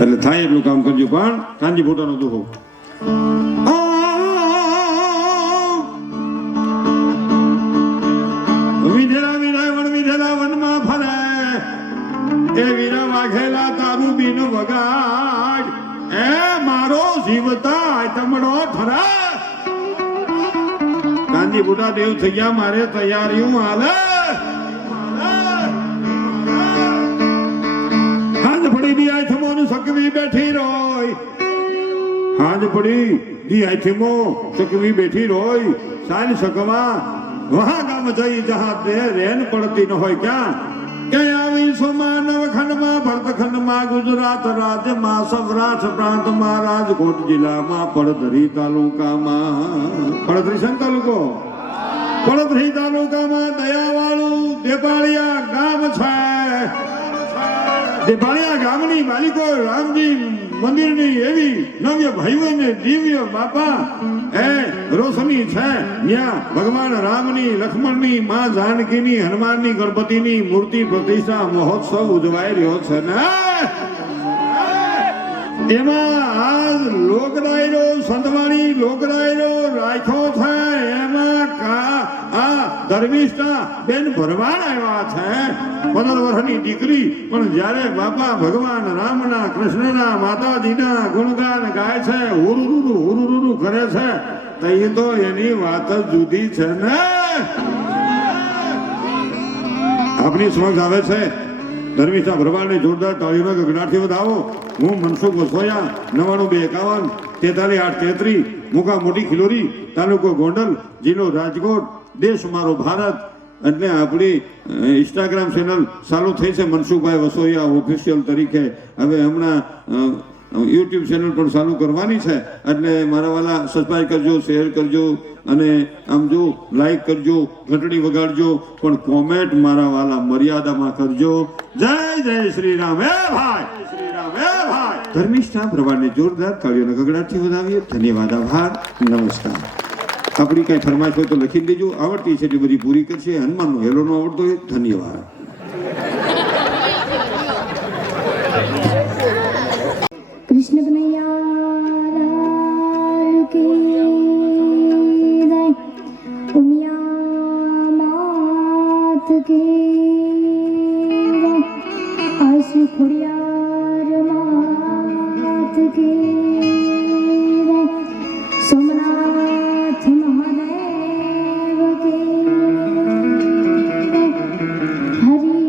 એટલે થાય એટલું કામ કરજો. પણ કાનજી ભૂટાનો દુહો વિધેલા વિરાવણ વિધેલા વનમાં ફરે એ વીરા વાઘેલા તારું બીન વગાડ એ મારો જીવતા તમડો થરા. કાનજી ભૂટા દેવ થઈ ગયા મારે તૈયારીઓ હાલે. હાજ પડી દી આથમોનું સકવી બેઠી રોય. હાજ પડી દી આથમો સકવી બેઠી રોય. સાંજ સકવા વહા ગામ જઈ જહા દે રેન પડતી ન હોય ક્યાં કે આવી સોમા નવખંડમાં ભરતખંડમાં ગુજરાત રાજ્યમાં સૌરાષ્ટ્ર પ્રાંતમાં રાજકોટ જિલ્લામાં પડધરી તાલુકામાં પડધરી છે તાલુકો પડધરી તાલુકામાં દયાવાળું દેપાળિયા ગામ છે. દેપાળિયા ગામની માલિકો રામજી મંદિરની એવી નવ્ય ભાઈઓ ને દિવ્ય બાપા એ રોશની છે. ત્યાં ભગવાન રામની લક્ષ્મણની માં જાનકીની હનુમાનની ગણપતિની મૂર્તિ પ્રતિષ્ઠા મહોત્સવ ઉજવાઈ રહ્યો છે ને એમાં આજ લોકડાયરો સંતવાણી લોકડાયરો રાખ્યો છે. એમાં આ ધર્મિષ્ઠા બેન ભરવાડ આવ્યા છે 15 વર્ષની દીકરી. પણ જ્યારે બાપા ભગવાન રામના કૃષ્ણના માતાજીના ગુણગાન ગાય છે હુરુરુરુ કરે છે તો એ તો એની વાત જ જુદી છે ને. આપની સમક્ષ આવે છે ધર્મિષ્ઠા ભરવાડને જોરદાર તાળીનો ગગડાટથી વધાવો. હું મનસુખ વસોયા 9251 43 મુકા મોટી ખિલોરી તાલુકો ગોંડલ જિલ્લો રાજકોટ દેશ મારો ભારત. એટલે આપણી ઇન્સ્ટાગ્રામ ચેનલ ચાલુ થઈ છે મનસુખભાઈ વસોયા ઓફિશિયલ તરીકે. હવે હમણાં યુટ્યુબ ચેનલ પણ ચાલુ કરવાની છે. એટલે મારા વાલા સબસ્ક્રાઈબ કરજો શેર કરજો અને આમ જો લાઈક કરજો ઘંટડી વગાડજો પણ કોમેન્ટ મારા વાલા મર્યાદામાં કરજો. જય જય શ્રી રામ. હે ભાઈ શ્રી રામ. હે ભાઈ ધર્મિષ્ઠા ભરવાડને જોરદાર તાળીઓના ગગડાટથી વધાવીએ. ધન્યવાદ આભાર નમસ્કાર. આપણી કઈ ફરમાઈશ હોય તો લખી દેજો. આવડતી છે એટલી બધી પૂરી કરશે. હનુમાનનો હેલો નો આવડતો હોય ધન્યવાદ. कृष्ण कन्हैया की जय उमिया मात की जय आशु खुड़ियार मात की जय सोमनाथ महादेव की जय हरि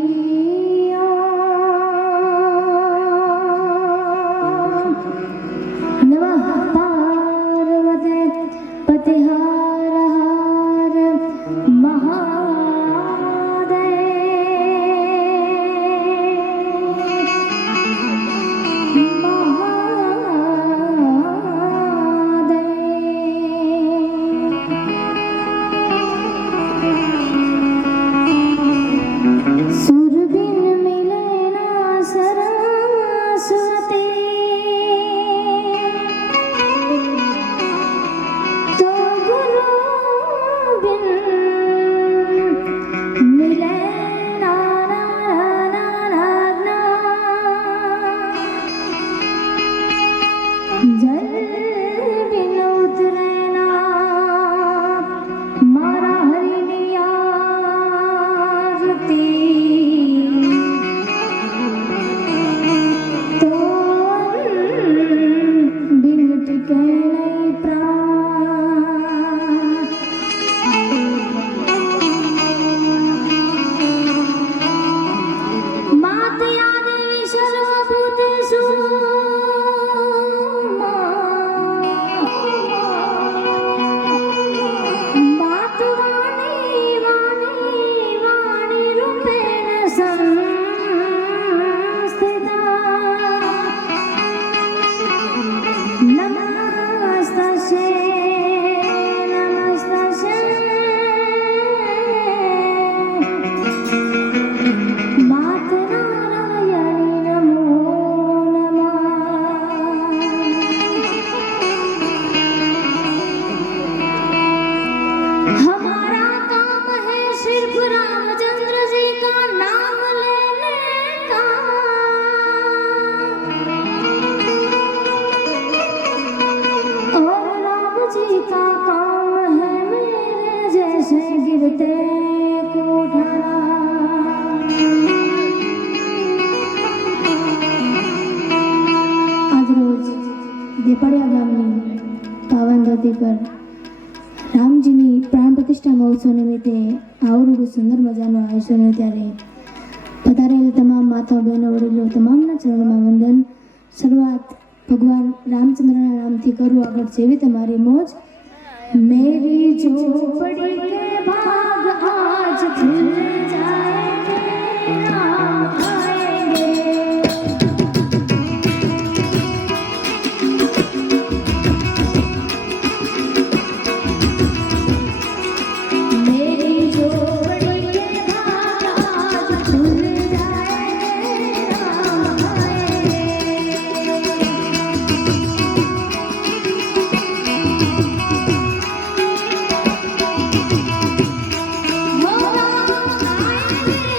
ખોડિયા ગામની પાવન ધરતી પર રામજીની પ્રાણ પ્રતિષ્ઠા મહોત્સવ નિમિત્તે આવડું સુંદર મજાનું આયોજન હોય ત્યારે પધારેલ તમામ માતા બહેનો વડીલો તમામના ચરણોમાં વંદન. શરૂઆત ભગવાન રામચંદ્રના નામથી કરું. આગળ જેવી તમારી મોજ. મેરી ઝોપડી કે ભાગ આજ ખુલ જાએંગે, રામ આएंगे. मेरी झोपड़ी के भाग आज खुल जाएंगे, राम आएंगे. हो राम आएंगे.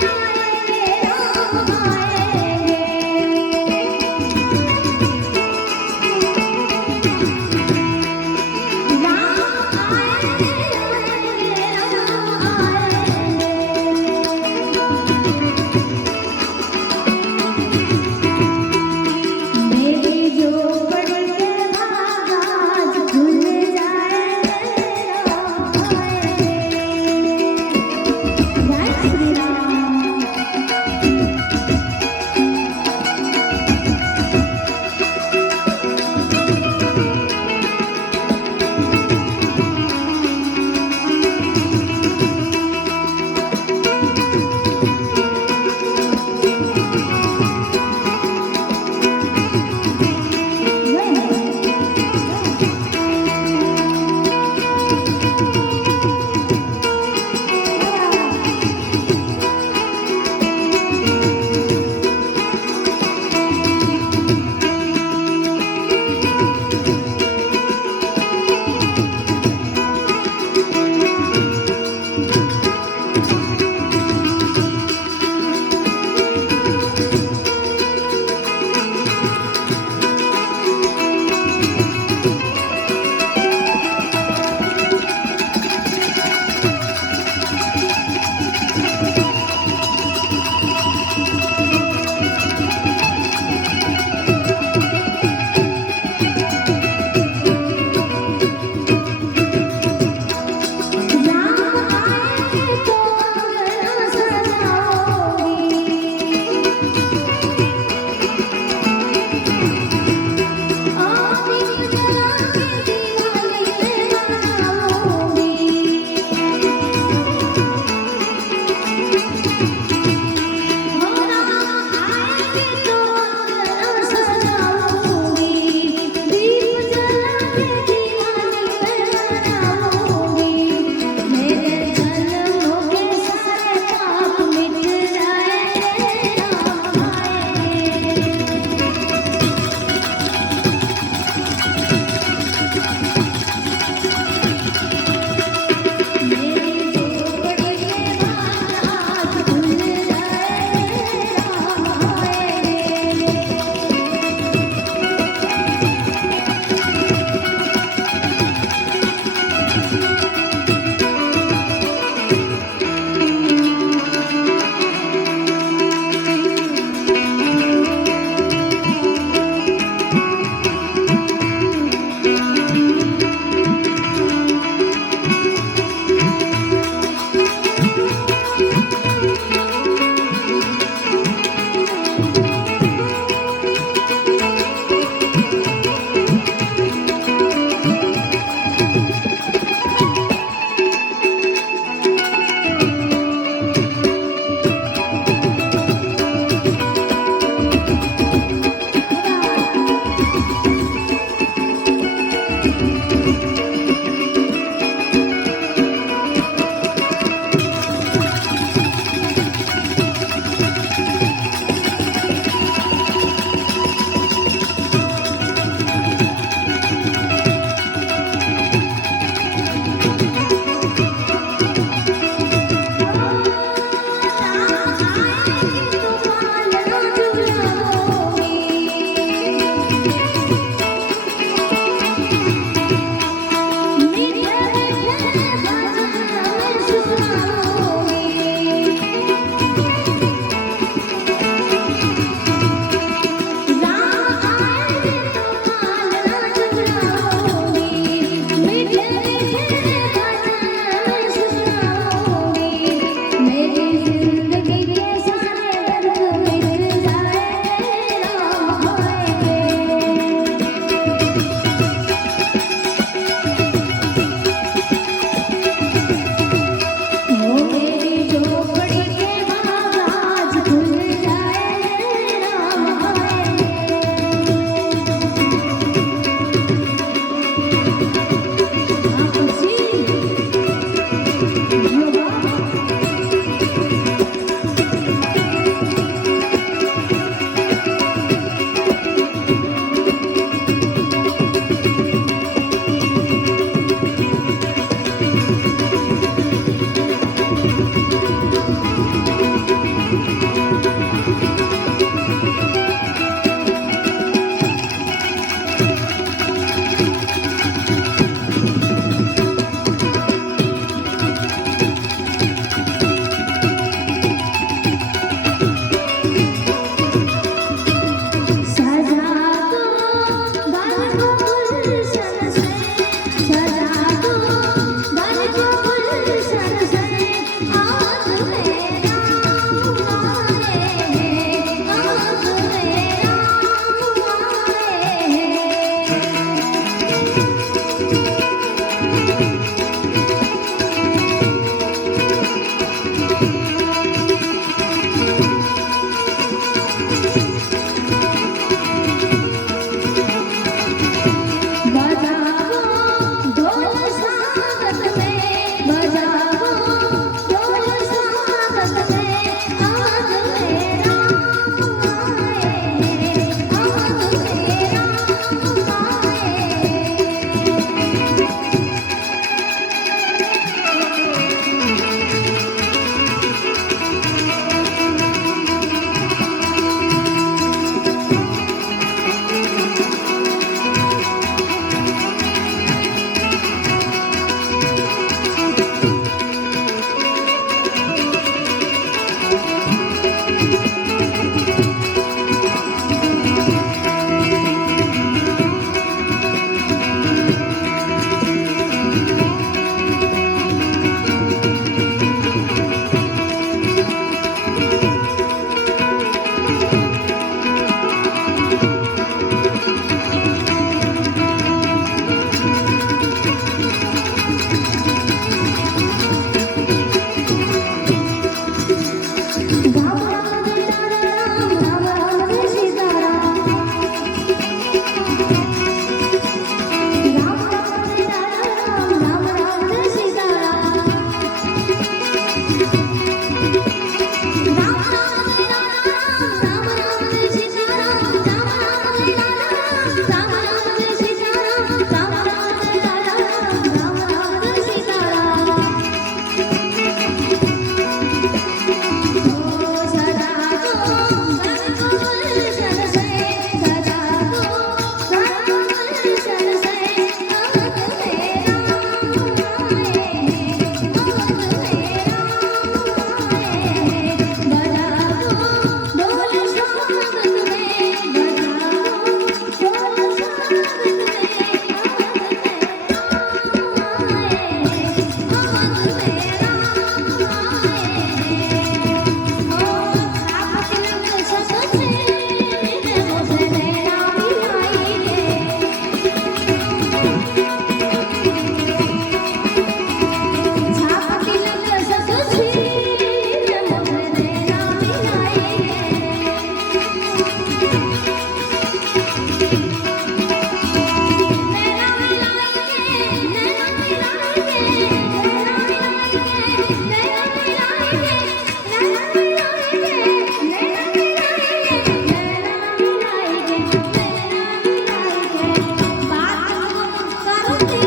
Oh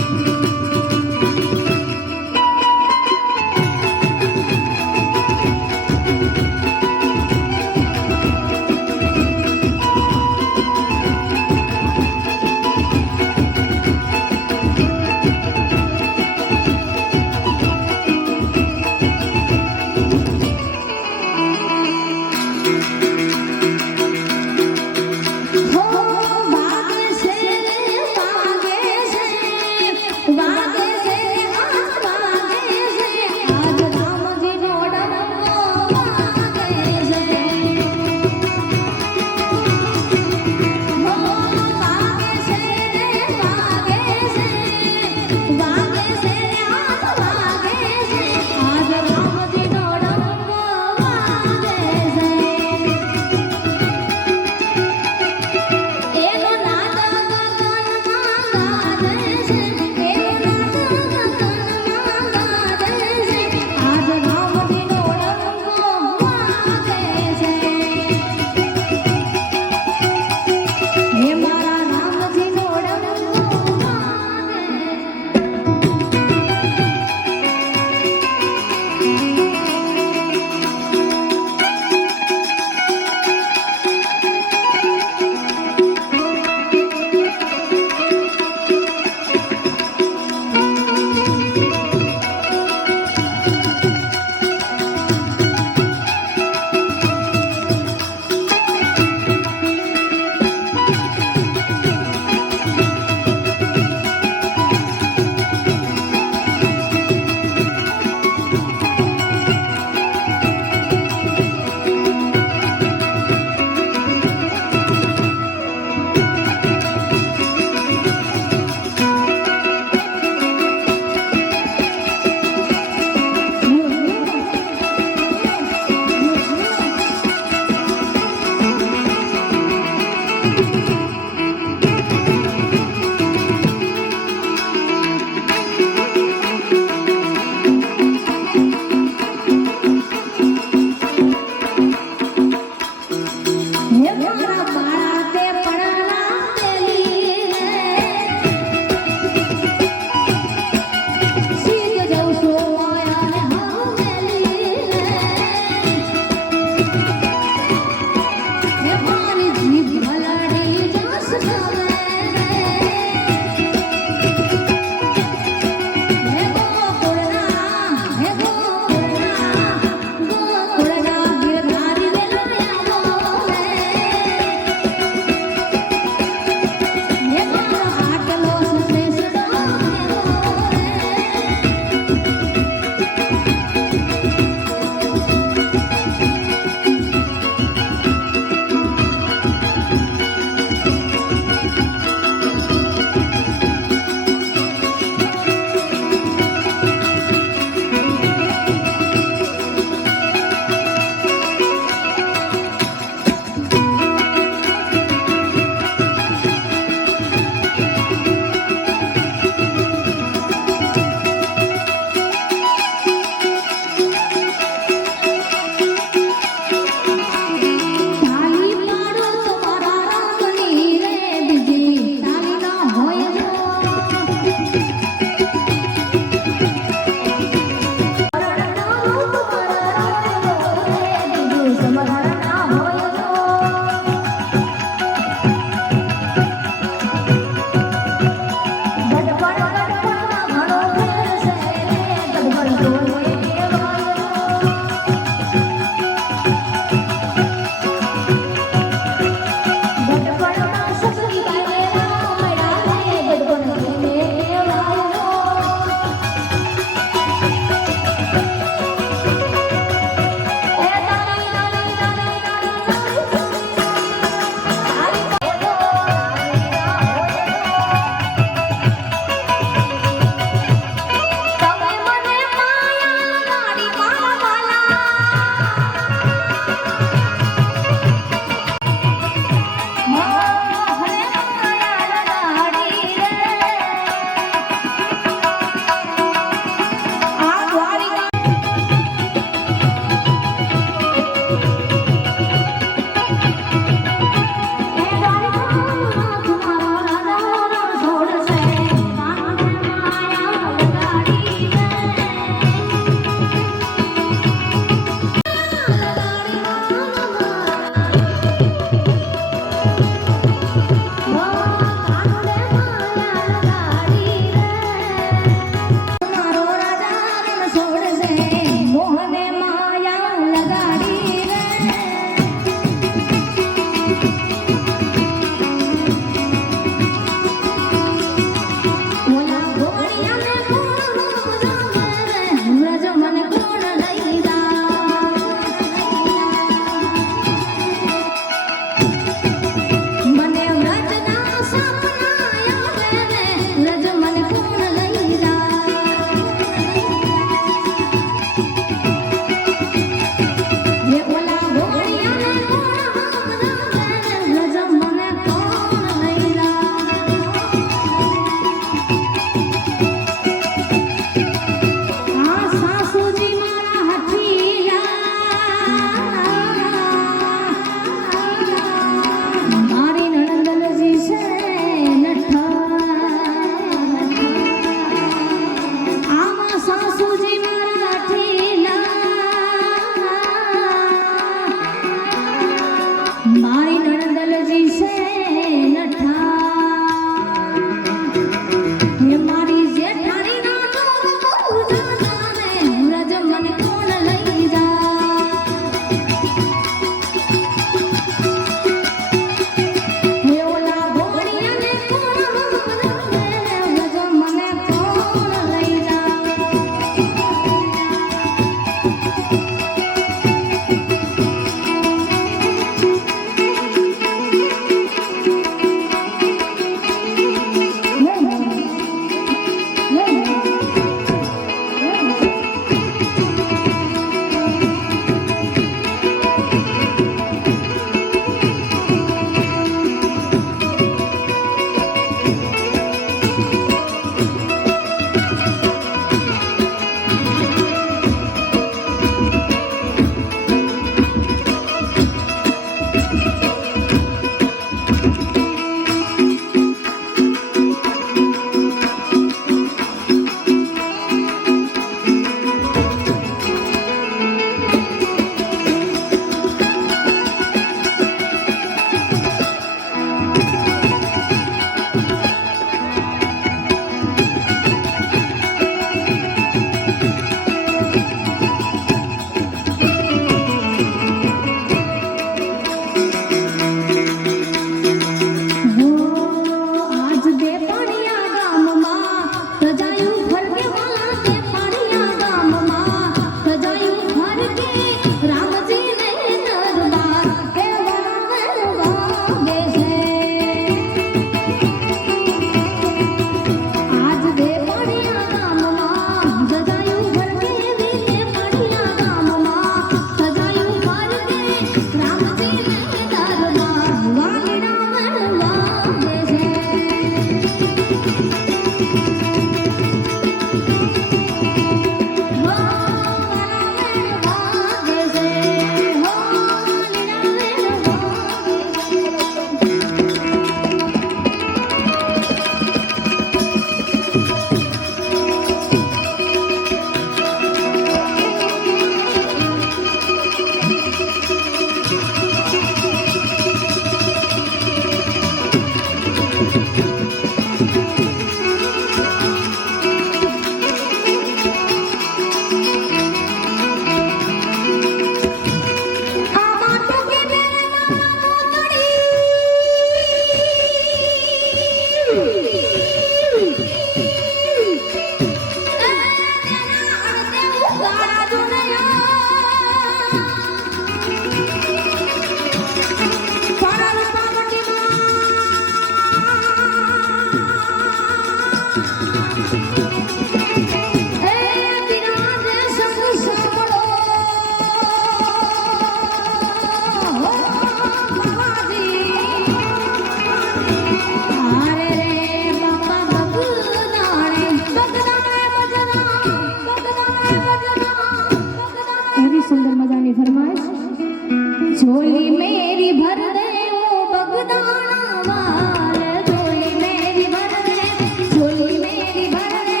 झोली मेरी भर दे ओ बगदाना वाले, झोली मेरी भर दे, झोली मेरी भर दे,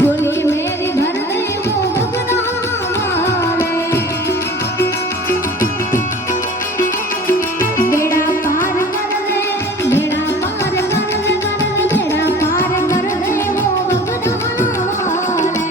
झोली मेरी भर दे ओ बगदाना वाले। बेड़ा पार कर दे, बेड़ा पार कर दे, बेड़ा पार कर दे ओ बगदाना वाले।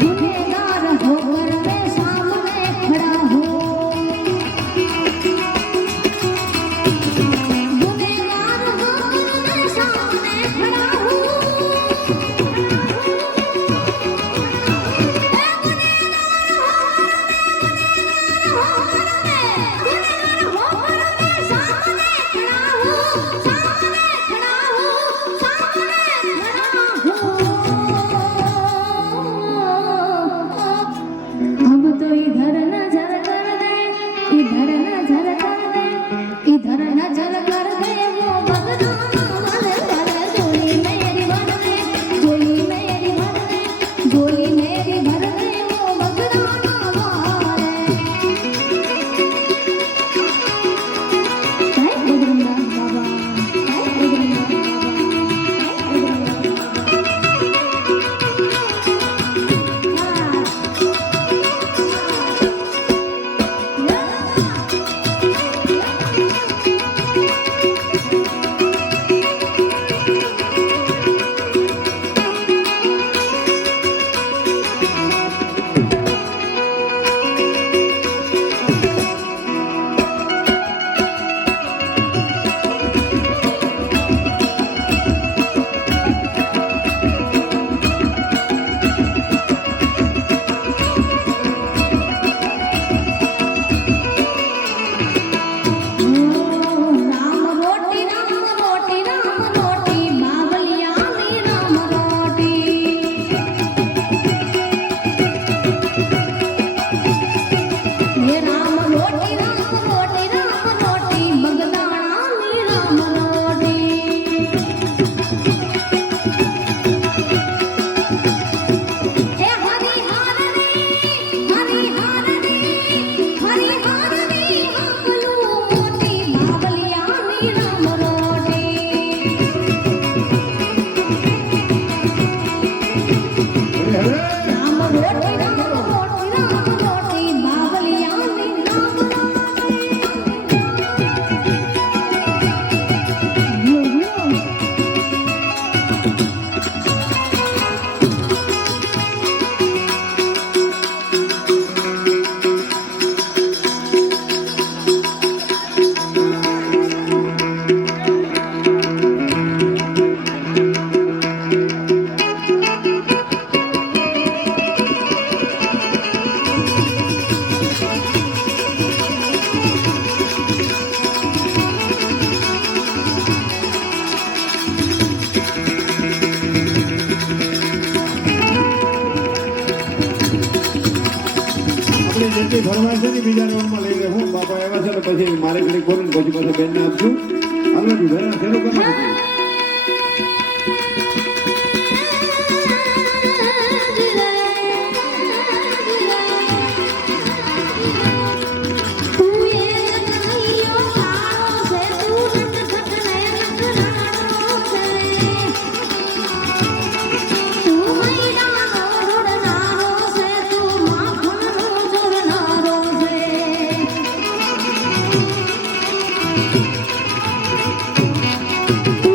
गुनहगार होकर मैं सामने खड़ा हूँ, गुनहगार होकर मैं सामने खड़ा हूँ, गुनहगार होकर मैं सामने खड़ा हूँ, सामने खड़ा हूँ, सामने खड़ा हूँ। अब तो इधर नजर कर दे, इधर नजर कर दे, इधर नजर कर दे वो बगदाना वाले वाले। झोली मेरी भर दे, झोली मेरी भर दे, झोली मेरी भर दे वो बगदाना वाले। जय बजरंगदास बाबा, जय बजरंगदास बाबा, जय राम रोटी बावलिया में राम रोटी। ये राम रोटी बगदाना में राम रोटी। हे हरि हारनी, हरि हारनी, हरि हारनी हमलू मोटी बावलिया में राम रोटी। राम रोटी बावलिया में राम रोटी। આપણે જેટલી ફરમાઈશ છે ને બીજા રાઉન્ડમાં લઈ લે. હું બાપા આવ્યા છે ને પછી મારે ઘડી ખોલું ને પછી પાછું બેનને આપશું. હાલો ઘરે શરૂ કરો. तू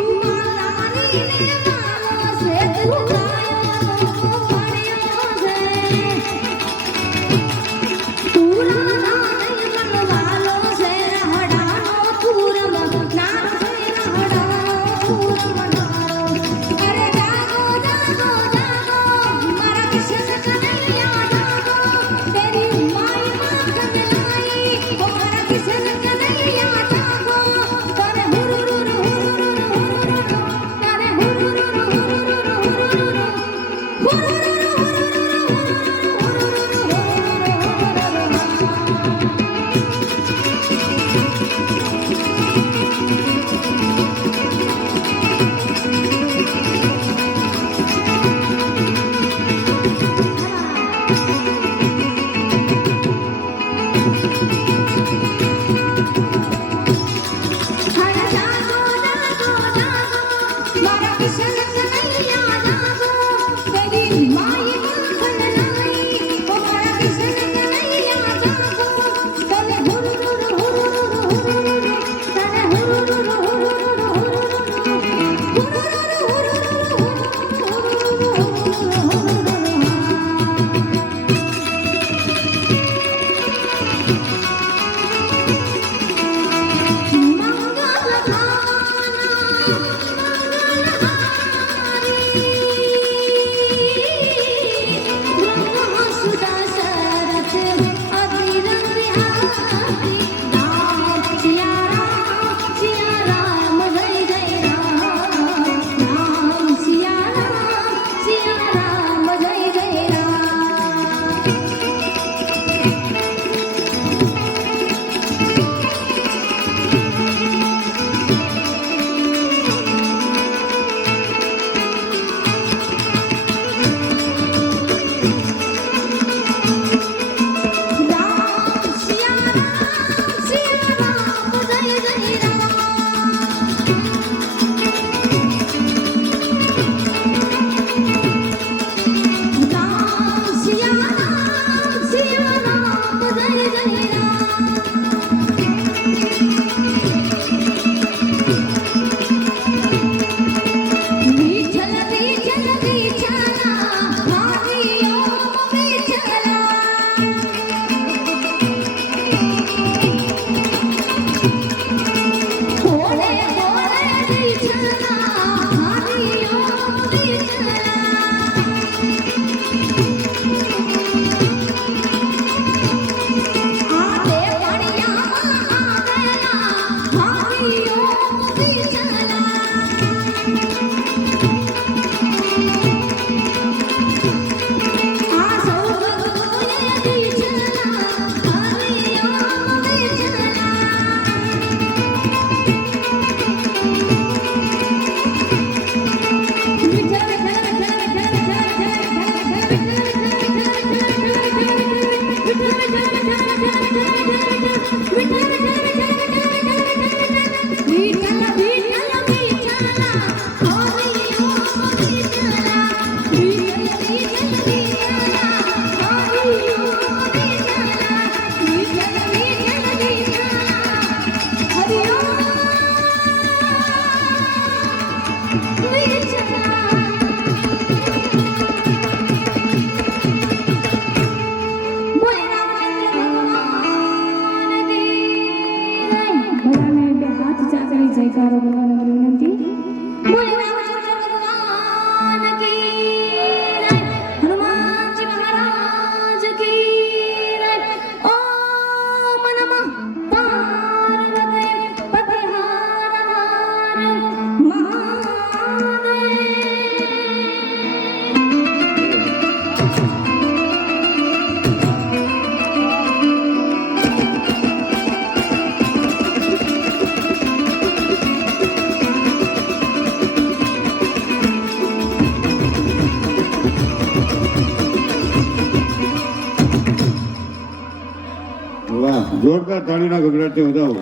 જોરદાર તાળીના ગગડાટે વધાવો.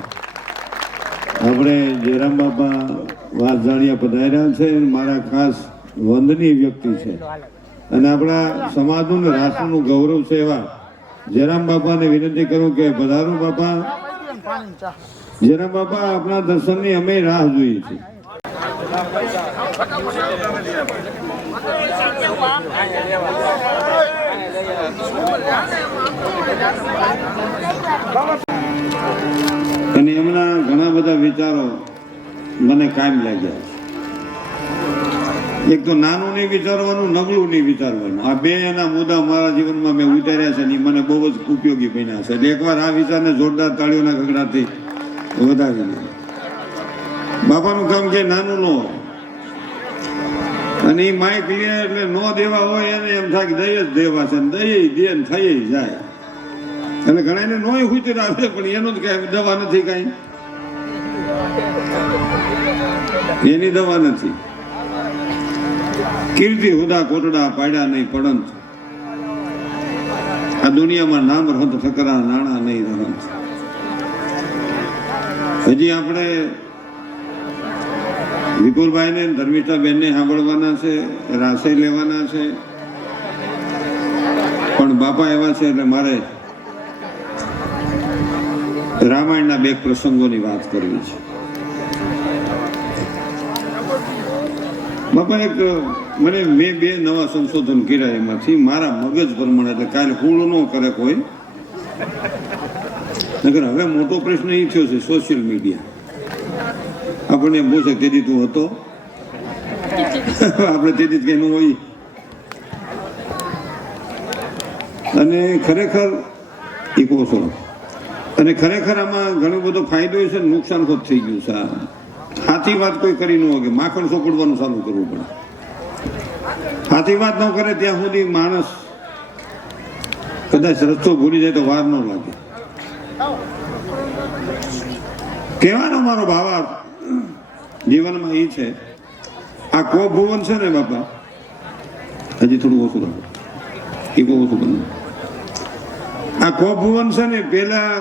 આપણે જયરામ બાપા વાસજાણિયા પધાર્યા છે અને મારા ખાસ વંદનીય વ્યક્તિ છે અને આપણા સમાજનું ને રાષ્ટ્રનું ગૌરવ છે એવા જયરામ બાપાને વિનંતી કરું કે પધારો બાપા. જયરામ બાપા આપણા દર્શનની અમે રાહ જોઈએ છીએ. અને એમના ઘણા બધા વિચારો મને કાયમ લાગ્યા છે. એક તો નાનું નહીં વિચારવાનું, નબળું નહીં વિચારવાનું. આ બે એના મુદ્દા મારા જીવનમાં મેં ઉતાર્યા છે ને ઈ મને બહુ જ ઉપયોગી બન્યા છે. એટલે એકવાર આ વિચારને જોરદાર તાળીઓના ગગડાથી વધાવી દે. બાપાનું કામ કે નાનું ન હોય અને એ માઇક લે એટલે ન દેવા હોય એને એમ થાય કે દઈ જ દેવા છે, દઈ દે ને થઈ જાય. અને ઘણા એને નોય હુતર આવે પણ એનું જ કઈ દવા નથી, કઈ એની દવા નથી. કીર્તિ હુદા કોટડા પાડ્યા નહીં પડંત, આ દુનિયામાં નામ રદ ઠકરા નાણા નહીં રંત. હજી આપણે વિપુલભાઈ ને ધર્મિષ્ઠાબેન ને સાંભળવાના છે, રાસે લેવાના છે, પણ બાપા એવા છે એટલે મારે રામાયણના બે પ્રસંગોની વાત કરવી છે. બાપા એક મેં બે નવા સંશોધન કર્યા એમાંથી મારા મગજ પ્રમાણે, એટલે કાલે હુળ ન કરે કોઈ. નકર હવે મોટો પ્રશ્ન એ થયો છે સોશિયલ મીડિયા. આપણને એમ પૂછે તેથી તું હતો, આપણે તેથી કઈ ન હોય. અને ખરેખર એ કહો છો, અને ખરેખર આમાં ઘણો બધો ફાયદો છે, નુકસાન ખુદ થઈ ગયું છે. સાચી વાત કોઈ કરી ન હોય, માખણ ચોપડવાનું ચાલુ કરવું પડે. સાચી વાત ન કરે ત્યાં સુધી માણસ કદાચ રસ્તો ભૂલી જાય તો વાર ન લાગે. કહેવાનો મારો ભાવાર્થ જીવનમાં એ છે, આ કોભુવન છે ને બાપા, હજી થોડું ઓછું રાખો, એ બહુ ઓછું બને. આ કોભુવન છે ને પેલા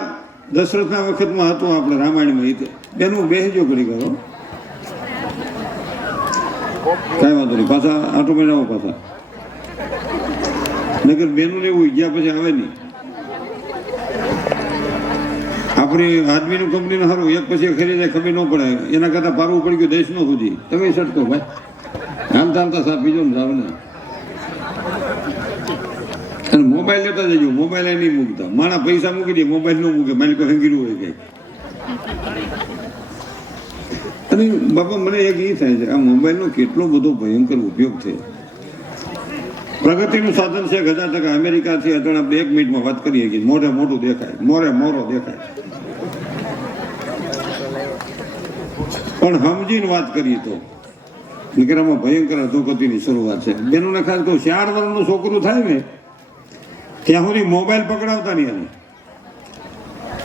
દશરથના વખતમાં હતું, આપણે રામાયણમાં એનું બેસજો કરી કરો, કઈ વાંધો નહીં. પાછા આટો મેળાવો પાછા, નગર બેનું ને એવું ગયા પછી આવે નહીં. આપણે આદમીનું કંપનીનું સારું એક પછી ખરીદે ખબર ન પડે, એના કરતા પારવું પડી ગયું દેશ નો સુધી. તમે સટકો ભાઈ આમ ચાલતા સાહેબ બીજો ને જાવ ને. અને મોબાઈલ લેતા જજો, મોબાઈલ નહીં મૂકતા. માણા પૈસા મૂકી દે, મોબાઈલ ન મૂકે, માલિકો હંગીરું હોય કઈ. અને બાપા મને એક એ થાય છે, આ મોબાઈલનો કેટલો બધો ભયંકર ઉપયોગ છે. પ્રગતિનું સાધન છે 1000%. અમેરિકાથી અત્યારે આપણે 1 મિનિટમાં વાત કરીએ કે મોઢે મોઢું દેખાય, મોરે મોરો દેખાય, પણ સમજીને વાત કરીએ તો નીકળામાં ભયંકર અધોગતિની શરૂઆત છે. બેનોને ખાસ કહું, 4 વર્ષનું છોકરું થાય ને ત્યાં સુધી મોબાઈલ પકડાવતા નહીં એને,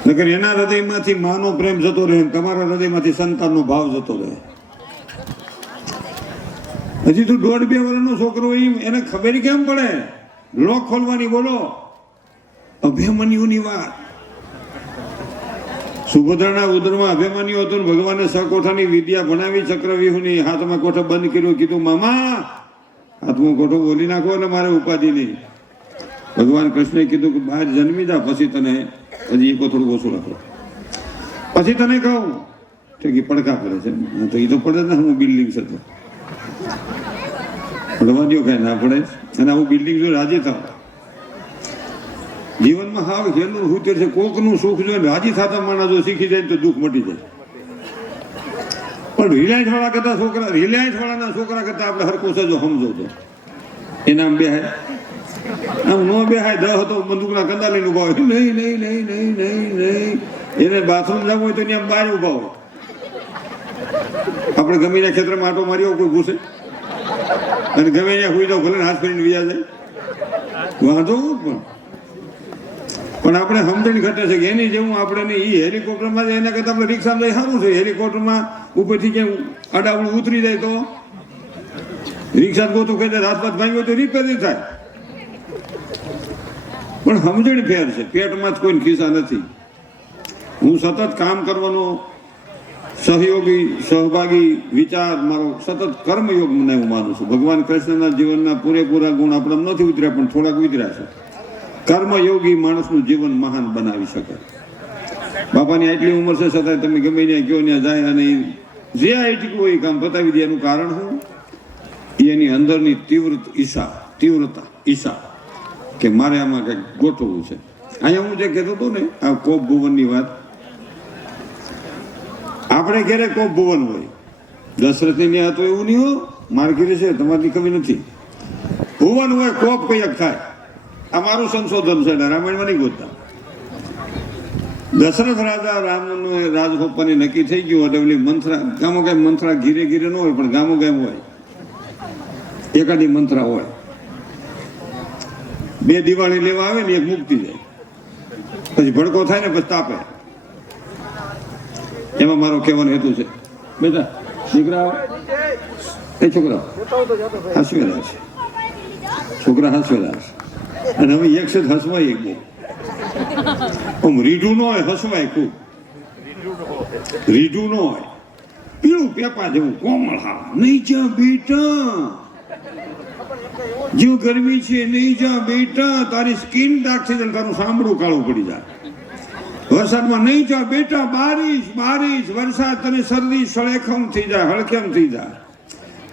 નકર એના હૃદયમાંથી માનો પ્રેમ જતો રહે, તમારા હૃદયમાંથી સંતાનનો ભાવ જતો રહે. હજી તો 1.5-2 વર્ષનો છોકરો એને ખબર કેમ પડે? લોક ખોલવાની બોલો, અભિમન્યુની વાત. સુભદ્રાના ઉદરમાં અભિમન્યુ હતું ને ભગવાને સકોઠાની વિદ્યા ભણાવી, ચક્રવ્યુહની હાથમાં કોઠો બંધ કર્યો, કીધું મામા હાથમાં કોઠો બોલી નાખો અને મારે ઉપાધિ નહીં. ભગવાન કૃષ્ણે કીધું કે બહાર જન્મી જા, પછી તને હજી એક થોડું ઓછું રાખો, પછી તને કહું કે પડકા પડે છે. તો એ તો પડે ને, હું બિલ્ડિંગ છે તો પડવા દો, કઈ ના પડે. અને આવું બિલ્ડિંગ જો રાજી થાવ જીવનમાં, હાવ હેલું સુતેર છે. કોકનું સુખ જો રાજી થતા માણસ જો શીખી જાય તો દુઃખ મટી જાય. પણ રિલાયન્સ વાળા કરતા છોકરા, રિલાયન્સ વાળાના છોકરા કરતા આપણે હરકું સજો સમજો તો એના આમ બેહાય, આમ નો બેહાય. 10 હતો બંદૂકના કંદા લઈને ઉભા હોય, નહીં નહીં નહીં નહીં નહીં નહીં. એને બાથરૂમ જવું હોય તો એને આમ બહાર ઉભા હોય. આપણે ગમે ત્યાં ખેતરમાં આટો માર્યો કોઈ ઘૂસે, અને ગમે ત્યાં હોઈ જાવ, ભલે હાથ ફરીને વ્યા જાય, વાંધો પણ આપણે સમજણ ઘટે છે કે એની જેવું આપણે નહીં. એ હેલિકોપ્ટરમાં જાય એના કરતાં આપણે રિક્ષામાં જાય સારું છે. હેલિકોપ્ટરમાં ઉપરથી ક્યાં આડાવડું ઉતરી જાય તો રિક્ષા ગોતું કહી દે, હાથ પાથ ભાંગ્યો હોય તો રિપેર થાય. પણ સમજણ ફેર છે, પેટમાં જ કોઈ ખિસ્સા નથી. હું સતત કામ કરવાનો સહયોગી સહભાગી વિચાર મારો સતત કર્મયોગ મને હું માનું છું. ભગવાન કૃષ્ણના જીવનના પૂરેપૂરા ગુણ આપણે નથી ઉતર્યા પણ થોડાક ઉતર્યા છે. કર્મયોગી માણસનું જીવન મહાન બનાવી શકે. બાપાની આટલી ઉંમર છે છતાં તમે ગમે ત્યાં ગયો ત્યાં જાય અને જે આઈટીકું હોય કામ પતાવી દે. એનું કારણ શું? એની અંદરની તીવ્રતા ઈચ્છા કે મારે આમાં કંઈક ગોઠવવું છે. અહીંયા હું જે કહેતો હતો ને આ કોપ ભુવનની વાત, આપણે ઘેરે કોપ ભુવન હોય, દશરથની ત્યાં તો એવું નહીં હોય. મારે ઘેરે છે, તમારી ખબર નથી. ભુવન હોય કોપ કઈક થાય. આ મારું સંશોધન છે, રામાયણમાં નહીં ગોતતા. દશરથ રાજા રામનું રાજ હોપવાની નક્કી થઈ ગયું એટલે ઓલી મંથરા ગામો ગામ મંથરા ઘીરે ઘીરે ન હોય પણ ગામો ગામ હોય, એકાદી મંથરા હોય. બે દિવાળી લેવા આવે ને એક મુક્તિ જાય, પછી ભડકો થાય ને પછી તાપે. એમાં મારો કહેવાનો હેતુ છે બેટા દીકરા એ છોકરા હસવેલા છે, છોકરા હસવેલા છે. અને હવે એક છે હસવાય એક બહુ આમ રીઢું ન હોય, હસવાય ખૂબ રીઢું ન હોય, પીળું પેપા જેવું કોમળ. હા નહીં જા બેટા, જો ગરમી છે નહીં જા બેટા, તારી સ્કિન ડાર્ક છે તારું સાંભળું કાળું પડી જાય. વરસાદમાં નહીં જા બેટા, બારીશ બારીશ વરસાદ તને શરદી સળેખમ થઈ જાય, હળખેમ થઈ જાય.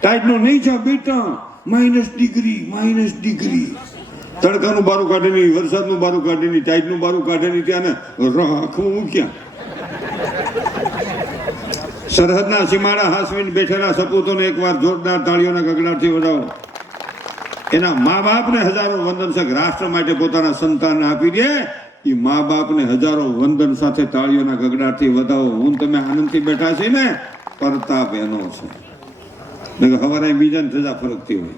ટાઈટનો નહીં જા બેટા, -ડિગ્રી -ડિગ્રી. તડકાનું બારું કાઢે નહીં, વરસાદનું બારું કાઢે નહીં, ટાઈટનું બારું કાઢે નહીં, ત્યાં ને રાખવું ક્યાં? સરહદના સીમાડા હાસવીને બેઠેલા સપૂતોને એકવાર જોરદાર તાળીઓના ગગડાટથી વધાવો. એના મા બાપને હજારો વંદન છે. રાષ્ટ્ર માટે પોતાના સંતાનને આપી દે એ મા બાપને હજારો વંદન સાથે તાળીઓના ગગડાટથી વધાવો. હું તમે આનંદથી બેઠા છે ને, પરતાપ એનો છે. સવારે બીજાને ધજા ફરકતી હોય,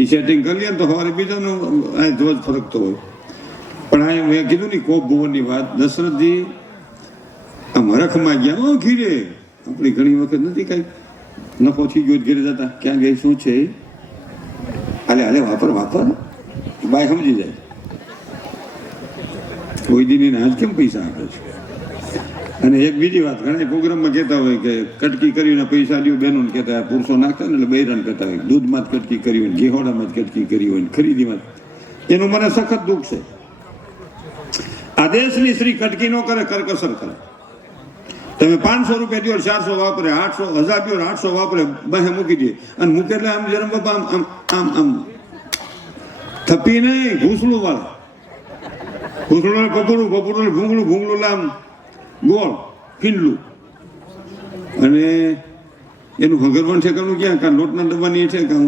એ સેટિંગ કરીએ ને તો સવારે બીજાનો ધ્વજ ફરકતો હોય. પણ આ મેં કીધું ને કોપ ભુવનની વાત, દશરથજી આમ હરખમાં ગયા. ઘીરે આપણી ઘણી વખત નથી કઈ નફો થઈ ગયો ઘેરે જતા, ક્યાં ગઈ શું છે, હાલે હાલે વાપર બાય સમજી જાય. કોઈ દીની આજ કેમ પૈસા આપે છે. અને એક બીજી વાત, ઘણા પ્રોગ્રામમાં કહેતા હોય કે કટકી કરીને પૈસા લ્યો બહેનો કહેતા હોય, પુરુષો નાખતા ને એટલે બૈરાન કહેતા હોય, દૂધમાં જ કટકી કરી હોય, ઘેહોડામાં જ કટકી કરી હોય, ખરીદીમાં. એનું મને સખત દુઃખ છે. આ દેશની સ્ત્રી કટકી ન કરે, કરકસર કરે. તમે 500 રૂપિયા દો 400 વાપરે, 800 1000 દો 800 વાપરે, બાહે મૂકી દે. અને મૂકે એટલે આમ જરમ બાપા આમ આમ આમ થપી નહીં, ઘૂસડું વાળા, ઘૂસડું પપડું ભૂંગળું આમ ગોળ ફીંડલું. અને એનું ભગરવણ ઠેકાણું ક્યાં? કાં લોટના ડબ્બાની છે, કાં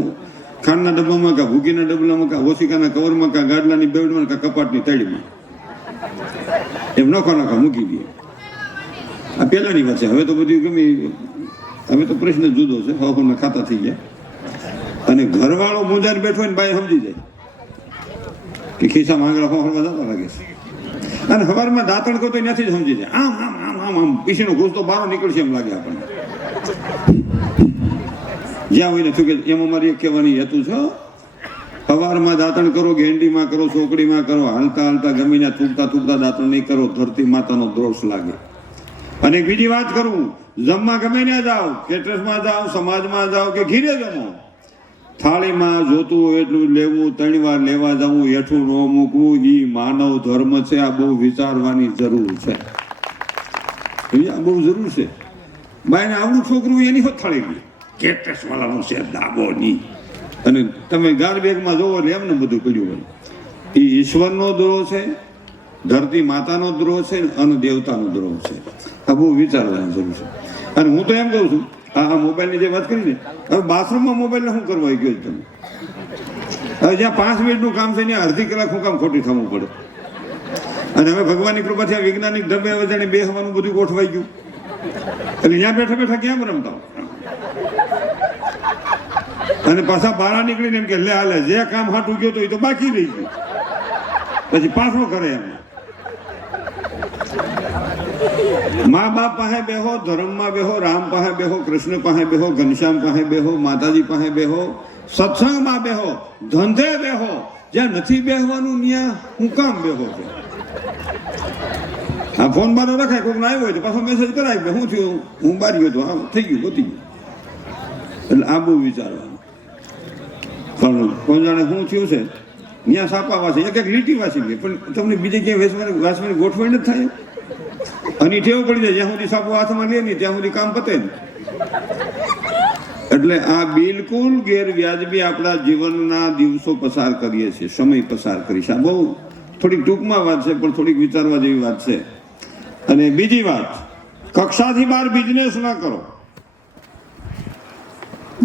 ખાંડના ડબ્બામાં, કાં ભૂકીના ડબલામાં, કાં ઓશિકાના કવરમાં, કાં ગાડલાની બેવડમાં, કાં કપાટની તળીમાં એમ નખા મૂકી દે. આ પહેલાની વાત છે. હવે તો બધું ગમે, હવે તો પ્રશ્ન જુદો છે. હવાના ખાતા થઈ ગયા. અને ઘરવાળો મૂંઝાને બેઠો હોય ને બાઈ સમજી જાય કે ખિસ્સામાં આંગળા ફોફળવા જતા લાગે છે. અને સવારમાં દાંતણ કરતો નથી જ સમજી જાય. આમ આમ આમ આમ આમ પીસીનો ઘૂસ તો બહાર નીકળશે એમ લાગે આપણને. જ્યાં હોય ને શું કે એમ અમારી એક કહેવાની હેતુ છે, સવારમાં દાંતણ કરો, ગેંડીમાં કરો, ચોકડીમાં કરો, હાલતા હાલતા ગમીને થૂકતા દાંતણ નહીં કરો, ધરતી માતાનો દ્રોષ લાગે. અને બીજી વાત કરું, જમવા ગમે ત્યાં જાઓ, કેટરસમાં જાઓ, સમાજમાં જાઓ કે ઘીરે જમો, થાળીમાં જોતું હોય એટલું લેવું, 3 વાર લેવા જવું, હેઠું ન મૂકવું, એ માનવ ધર્મ છે. આ બહુ વિચારવાની જરૂર છે. આ બહુ જરૂર છે. બાઈને આવડું છોકરું એની હોત થાળી ગઈ, કેટરસ વાળાનું છે દાબો નહીં. અને તમે ગાર બેગમાં જોવો એટલે એમને બધું કર્યું હોય. એ ઈશ્વરનો દ્રોહ છે, ધરતી માતાનો દ્રોહ છે, અને દેવતાનો દ્રોહ છે. આ બહુ વિચારવાની જરૂર છે. અને હું તો એમ કહું છું, આ મોબાઈલની જે વાત કરી ને, હવે બાથરૂમમાં મોબાઈલને શું કરવા ગયો તમે? હવે જ્યાં 5 મિનિટનું કામ છે ત્યાં અડધી કલાક શું કામ ખોટી થવું પડે? અને હવે ભગવાનની કૃપાથી આ વૈજ્ઞાનિક ઢબે હવે જાણે બેસવાનું બધું ગોઠવાઈ ગયું. એટલે ત્યાં બેઠા બેઠા ક્યાં રમતા અને પાછા બહાર નીકળીને એમ કે લે હાલે જે કામ હાટું ગયો તો એ તો બાકી રહી ગયું, પછી પાછો કરે એમ. મા બાપ પાસે બેહો, ધર્મમાં બેહો, રામ પાસે બેહો, કૃષ્ણ પાસે બેહો, ઘનશ્યામ પાસે બેહો, માતાજી પાસે બેહો, સત્સંગમાં બેહો, ધંધે બેહો. જ્યાં નથી બેહવાનું ત્યાં હું કામ બેહો છો? આ ફોન બારો રખાય, કોઈક આવ્યો હોય તો પાછો મેસેજ કરાય કે શું થયું, હું બહાર ગયો તો આ થઈ ગયું, ગોતી ગયું. એટલે આ બહુ વિચારવાનું. પણ કોઈ જાણે શું થયું છે, ત્યાં સાપા વાંચે, એક લીટી વાંચી લે, પણ તમને બીજે ક્યાંય વાંચવાની ગોઠવણ જ થાય. અને ટેવ પડી જાય, જ્યાં સુધી સાપો હાથમાં લે નહીં ત્યાં સુધી કામ પતે નહીં. એટલે આ બિલકુલ ગેરવ્યાજબી આપણા જીવનના દિવસો પસાર કરીએ છીએ, સમય પસાર કરીશ. આ બહુ થોડીક ટૂંકમાં વાત છે, પણ થોડીક વિચારવા જેવી વાત છે. અને બીજી વાત, કક્ષાથી બહાર બિઝનેસ ન કરો.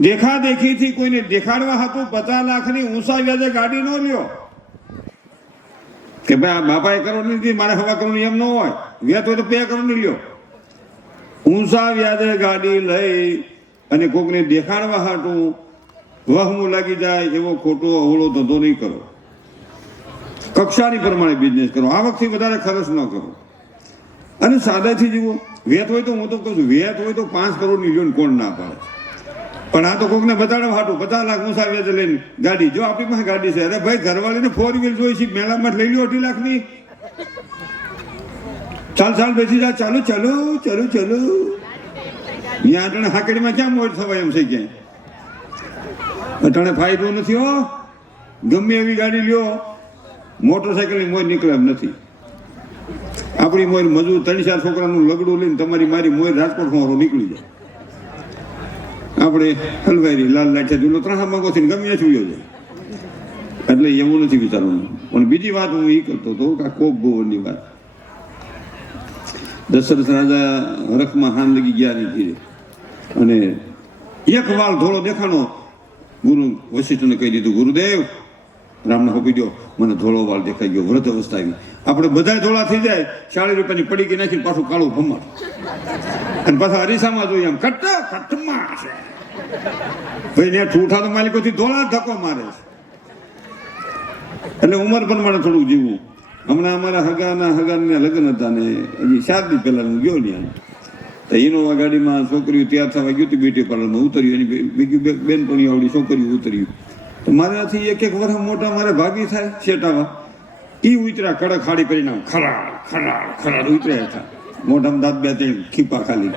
દેખાદેખીથી કોઈને દેખાડવા હતું 50 લાખની ઊંચા વ્યાજે ગાડી ન લ્યો કે ભાઈ આ બાપાએ કરોડ લીધી મારે 1.25 કરોડ એમ ન હોય. વ્યાજ હોય તો 2 કરોડ ની લ્યો. ઊંચા વ્યાજે ગાડી લઈ અને કોકને દેખાડવા હાટું વહમું લાગી જાય એવો ખોટો અવળો ધંધો નહીં કરો. કક્ષાની પ્રમાણે બિઝનેસ કરો, આવકથી વધારે ખર્ચ ન કરો. અને સાદાથી જીવો. વેત હોય તો હું તો કહું છું, વેત હોય તો 5 કરોડની લ્યો ને કોણ ના પાડે. પણ આ તો કોકને બતાડવા હાટું 50 લાખ ઊંચા વ્યાજે લઈને ગાડી. જો આપણી પાસે ગાડી છે, અરે ભાઈ ઘરવાળીને 4 વ્હીલ જોઈ છે, મેળામાં લઈ લો 2.5 લાખની. ચાલ બેસી જા, ચાલો ત્યાં અટાણે હાકડીમાં ક્યાં મોડ થવાય એમ છે ક્યાંય. અટાણે ફાયદો નથી હો. ગમે એવી ગાડી લ્યો, મોટરસાયકલની મોજ નીકળે એમ નથી. આપણી મોર મજૂર 3-4 છોકરાનું લગડું લઈને તમારી મારી મોર રાજકોટ હોરો નીકળી જાય. આપણે હલવાઈ લાલ લાઠિયા દુલો 3 માંગોથી ગમે છુયો જાય. એટલે એવું નથી વિચારવાનું. પણ બીજી વાત હું એ કરતો હતો કે કોપ ગોવરની વાત. દશરથ રાજા હરખમાં હાન લગી ગયા નથી અને એક વાળ ધોળો દેખાણો. ગુરુ વશિષ્ઠને કહી દીધું, ગુરુદેવ રામને હોપી દો, મને ધોળો વાળ દેખાઈ ગયો, વ્રત અવસ્થા આવી. આપણે બધા ધોળા થઈ જાય, 40 રૂપિયાની પડીકી નાખીને પાછું કાળું ભમાડ અને પાછા અરીસામાં જોઈએ એમ કટમાં છે. ભાઈ ત્યાં ઠૂઠા તો માલિકોથી ધોળા ધક્કો મારે છે. એટલે ઉંમર પ્રમાણે થોડુંક જીવવું. હમણાં અમારા હગાના લગ્ન હતા ને હજી 4 દિવસ પહેલા હું ગયો ત્યાં તો ઇનોવા ગાડીમાં છોકરીઓ તૈયાર થવા ગયું હતું, બ્યુટી પાર્લરમાં ઉતર્યું, એની બીજી બેનપણી આવડી છોકરીઓ ઉતર્યું. તો મારાથી 1 વર્ષ મોટા મારે ભાગી થાય શેટાવા, એ ઉતર્યા કડક ખાડી કરીને ખરાડ ઉતર્યા હતા. મોઢામાં દાંત 2-3 ખીપા ખાલી.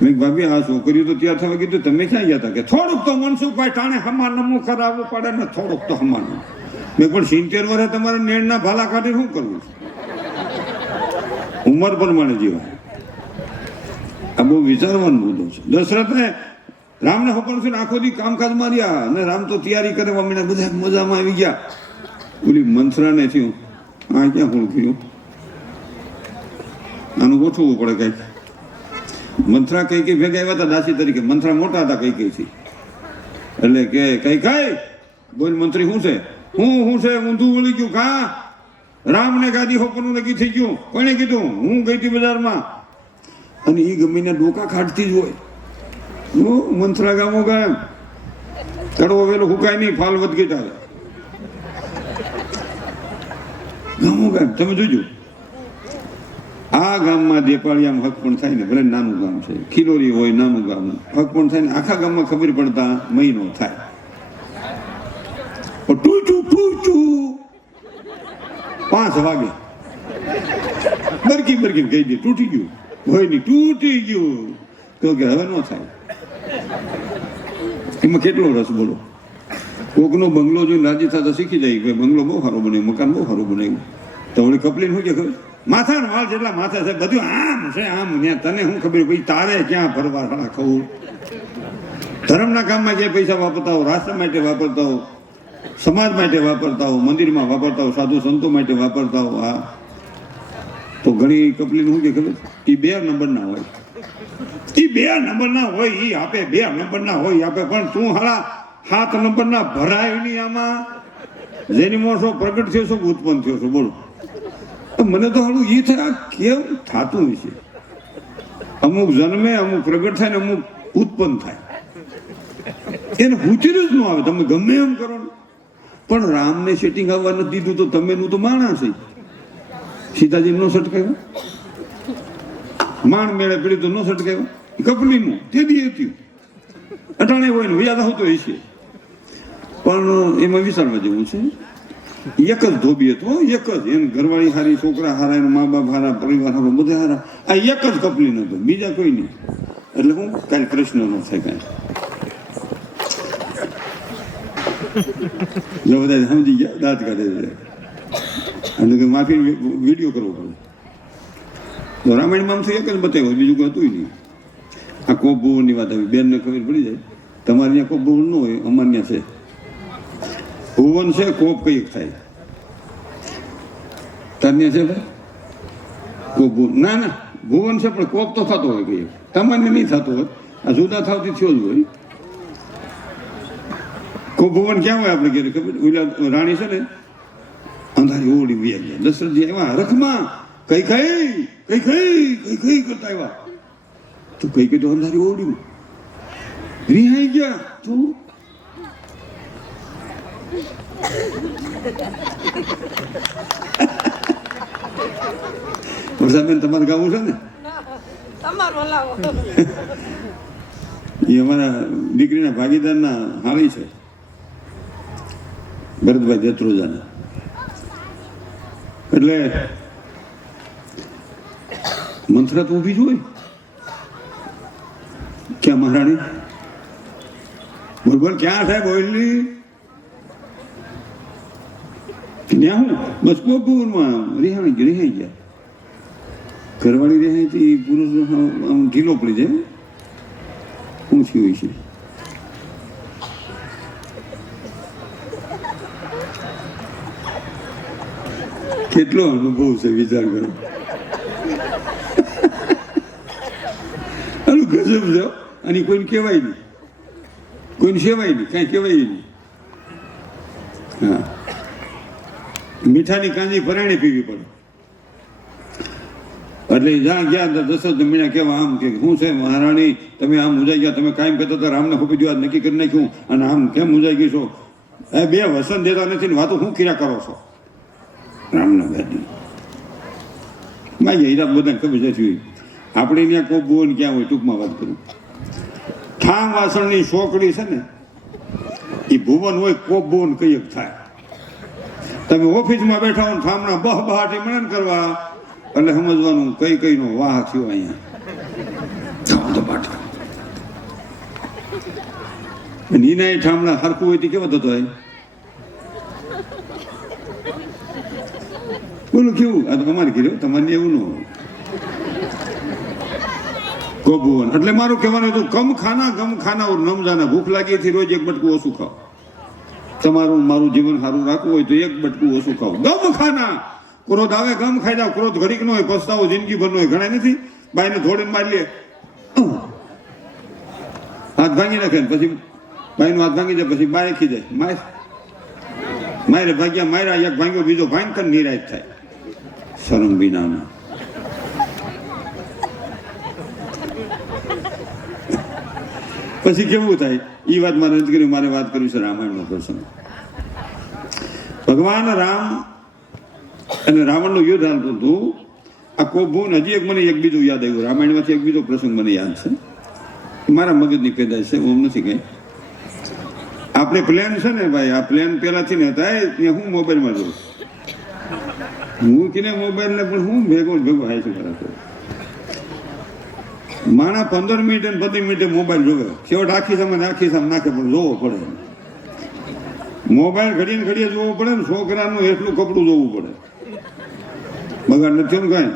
મેં ભાભી આ છોકરીઓ તો તૈયાર થવા કીધું, તમે ક્યાં ગયા હતા? કે થોડુંક તો મનસુખભાઈ ટાણે હમાર નમું કરાવવું પડે ને, થોડુંક તો હમારનું. મેં પણ 70 વર્ષે તમારે નેણના ભાલા કાઢી શું કરવું? ઉંમર પ્રમાણે જીવાય. આ બહુ વિચારવાનું મુદ્દો છે. દશરથને રામને હુકમ છે આખો દી કામકાજ માર્યા અને રામ તો તૈયારી કરવા માંડ્યા, બધા મજામાં આવી ગયા. ઓલી મંથરાને થયું, આ ક્યાં શું થયું, આનું ગોઠવવું પડે કઈક. મંથરા કઈ ભેગા આવ્યા હતા દાસી તરીકે. મંથરા મોટા હતા કઈ થી. એટલે કે કઈ બોલ મંત્રી શું છે, હું છે ઊંધું વળી ગયું. કા રામને ગાદી હોપરનું નક્કી થઈ ગયું. કોને કીધું? હું ગઈ હતી બજારમાં. અને એ ગમીને ડોકા ખાટતી જ હોય. મંથરા ગામો ગામ કડવો વેલો હુકાય નહીં, ફાલ વધગી ચાલે. ગામો ગામ તમે જોજો. આ ગામમાં દેપાળિયામાં હક પણ થાય ને, ભલે નાનું ગામ છે, ખીલોરી હોય નાનું ગામ, હક પણ થાય ને આખા ગામમાં ખબર પડતા મહિનો થાય. ટૂચું 5 વાગે બરકી કહી દે તૂટી ગયું હોય નહીં, તૂટી ગયું તો કે હવે ન થાય. એમાં કેટલો રસ બોલો. કોકનો બંગલો જોઈને રાજી થતા શીખી જાય કે બંગલો બહુ સારો બનાવ્યો, મકાન બહુ સારું બનાવ્યું. તો વળી કપલીને શું કે ખબર, માથા વાળ જેટલા માથા છે, બધું આમ છે આમ. તને શું ખબર ભાઈ, તારે ક્યાં ફરવા ખવું? ધર્મના કામમાં ક્યાંય પૈસા વાપરતા હો, રાષ્ટ્ર માટે વાપરતા હો, સમાજ માટે વાપરતા હો, મંદિરમાં વાપરતા હો, સાધુ સંતો માટે વાપરતા હો. આ તો ઘણી કપલીને શું કે ખબર, એ 2 નંબરના હોય. એ 2 નંબરના હોય, એ આપે 2 નંબરના હોય આપે. પણ તું હાલા 7 નંબરના ભરાય નહીં આમાં. જેની મોસો પ્રગટ થયો છો, ઉત્પન્ન થયો છો, બોલો. મને તો હાલું એ થાય કેમ થતું હશે. અમુક જન્મે, અમુક પ્રગટ થાય ને અમુક ઉત્પન્ન થાય. એને હુચર્યું જ ન આવે. તમે ગમે એમ કરો ને. પણ રામને સેટિંગ આવવા નથી દીધું તો તમેનું તો માણસ છે. સીતાજી નો સટકાવ્યો, માણ મેળે પીડ્યું તો નો સટકાવ્યો. કપલીનું તે દી હતું અટાણે હોય ને વ્યાજ આવતો હશે. પણ એમાં વિચારવા જેવું છે. એક જ ધોબી હતો, એક જ. એમ ઘરવાળી હારી, છોકરા હારા, એના મા બાપ હારા, પરિવાર હારો, બધા હારા. આ એક જ કપલી નતો, બીજા કોઈ નહીં. એટલે હું કાંઈ પ્રશ્ન ન થાય કાંઈ. જો બધા સમજી ગયા, દાંત કાઢે છે. અને કે માફી વિડીયો કરવો પડે. તો રામાયણમાં તો એક જ બતાવ્યું, બીજું કોઈ હતું નહીં. આ કોપ ભુવનની વાત આવી, બેનને ખબર પડી જાય. તમારે ત્યાં કોપ ભુવન ન હોય, અમારે ત્યાં છે. ભુવન છે, કોપ કઈ થાય? તાર છે ભાઈ કોપ ભુવન? ના ના, ભુવન છે પણ કોપ તો થતો હોય કઈ. તમારે નહીં થતો હોય, આ જુદા થાવથી થયો જ હોય. કોપ ભુવન ક્યાં હોય આપણે ઘેર ખબર? ઓલા રાણી છે ને, અંધારી ઓળી વ્યા ગયા. દશરથજી આવ્યા હરખમાં, કઈ કઈ કઈ કઈ કઈ કઈ કરતા આવ્યા. તો કઈ કઈ તો અંધારી ઓળી રિહાઈ ગયા. તો વર્ષાબેન તમારે ગાવું છે ને? એ અમારા દીકરીના ભાગીદારના હાળી છે, ભરતભાઈ જત્રોજાના. એટલે મંથરા તો ઊભી જ હોય. ક્યાં મહારાણી? બોલ ક્યાં થાય? બોલની ત્યાં હું બસ કોપુરમાં રિહાઈ ગયા. ઘરવાળી રિહાઈ હતી, પુરુષ આમ ઢીલો પડી જાય. શું થયું છે? કેટલો અનુભવ છે વિચાર કરો. આનું ગજબ છે. અને કોઈને કહેવાય નહીં, કોઈને સેવાય નહીં, કાંઈ કહેવાય નહીં. હા, મીઠાની કાંજી પરાણી પીવી પડે. એટલે જ્યાં ગયા દશરથ મીણા કેવા આમ કે શું છે મહારાણી, તમે આમ મુજાઈ ગયા? તમે કાયમ કહેતા હતા રામને ખોપી દેવા, નક્કી કરી નાખ્યું, અને આમ કેમ મુજાઈ ગઈ છો? એ બે વસન દેતા નથી ને વાતો શું કર્યા કરો છો? રામના ગાદી માગે હીરા બધાને ખબર નથી. આપણે ત્યાં કોપ ભુવન ક્યાં હોય? ટૂંકમાં વાત કરું, ઠામ વાસણની સોકડી છે ને, એ ભુવન હોય. કોપ ભુવન કઈ એક થાય. તમે ઓફિસમાં બેઠા હો, ઠામના બહાટી મનન કરવા, એટલે સમજવાનું કઈ કઈ નો વાહ થયો અહીંયા. નીના ઠામણા હરખું હોય તે કેવો થતો હોય? બોલું કેવું? આ તો અમારે કીધું, તમારે એવું ન હોય. કોપભુવન એટલે મારું કહેવાનું હતું, ગમ ખાના ઓર નમજાના. ભૂખ લાગી હતી રોજ એક બટકું ઓછું ખાઓ. તમારું મારું જીવન સારું રાખવું હોય તો એક બટકું ઓછું ખાઓ. ગમ ખાના. ક્રોધ આવે ગમ ખાઈ જાવ. ક્રોધ ઘડીક નો હોય, પસ્તાવો જિંદગી ભર નો હોય. ઘણા નથી બાઈને થોડીને મારી લે, હાથ ભાંગી નાખે, પછી બાઈનો હાથ ભાંગી જાય, પછી બાય ખી જાય. મારે ભાગ્યા માર્યા, એક ભાંગ્યો બીજો ભાંગકર નિરાશ થાય. શરમ વિનાના. પછી કેવું થાય એ વાત મારે નથી કરી. મારે વાત કરવી છે રામાયણનો પ્રસંગ. ભગવાન રામ અને રાવણનું યુદ્ધ હાલતું હતું. આ કોપભુવન હજી એક મને એક બીજું યાદ આવ્યું. રામાયણમાંથી એક બીજો પ્રસંગ મને યાદ છે. મારા મગજની પેદાશ છે, હું નથી કઈ. આપણે પ્લેન છે ને ભાઈ, આ પ્લેન પેલાથી ને હતા ત્યાં હું મોબાઈલમાં જોઉં. હું કીને મોબાઈલ ને પણ હું ભેગો હાઈ છું કરાતો. માણા 15 મિનિટ અને 20 મિનિટે મોબાઈલ જોવે. છેવટ આખી સામે નાખે પણ જોવો પડે. મોબાઈલ ઘડીને ઘડીએ જોવો પડે ને. છોકરાનું એટલું કપડું જોવું પડે. બગાડ નથી ને કઈ.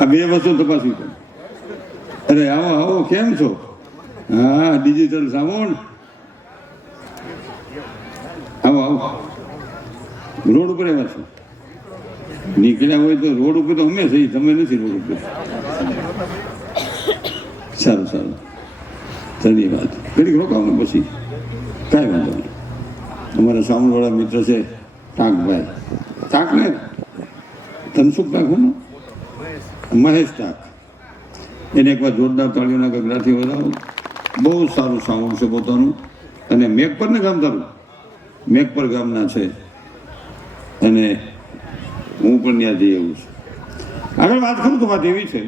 આ બે વસ્તુ તપાસવી પડે. અરે આવો આવો, કેમ છો? હા, ડિજિટલ સાઉન્ડ. આવો આવો. રોડ ઉપર આવ્યા છો? નીકળ્યા હોય તો રોડ ઉપર તો અમે છીએ, તમે નથી રોડ ઉપર. સારું સારું, ધન્યવાદ. ઘડીક રોકાવાનું પછી કાંઈ વાંધો નહીં. અમારા સાઉન્ડવાળા મિત્ર છે ટાંકભાઈ. ટાંક ને ધનસુખ ટાંક હોય ને, મહેશ ટાંક. એને એકવાર જોરદાર તાળીઓના ગગડાથી વધારો. બહુ સારું સાઉન્ડ છે પોતાનું. અને મેઘપર ને ગામ તારું? મેઘપર ગામના છે. અને હું પણ ત્યાં જઈ એવું છું. આગળ વાત કરું તો વાત એવી છે,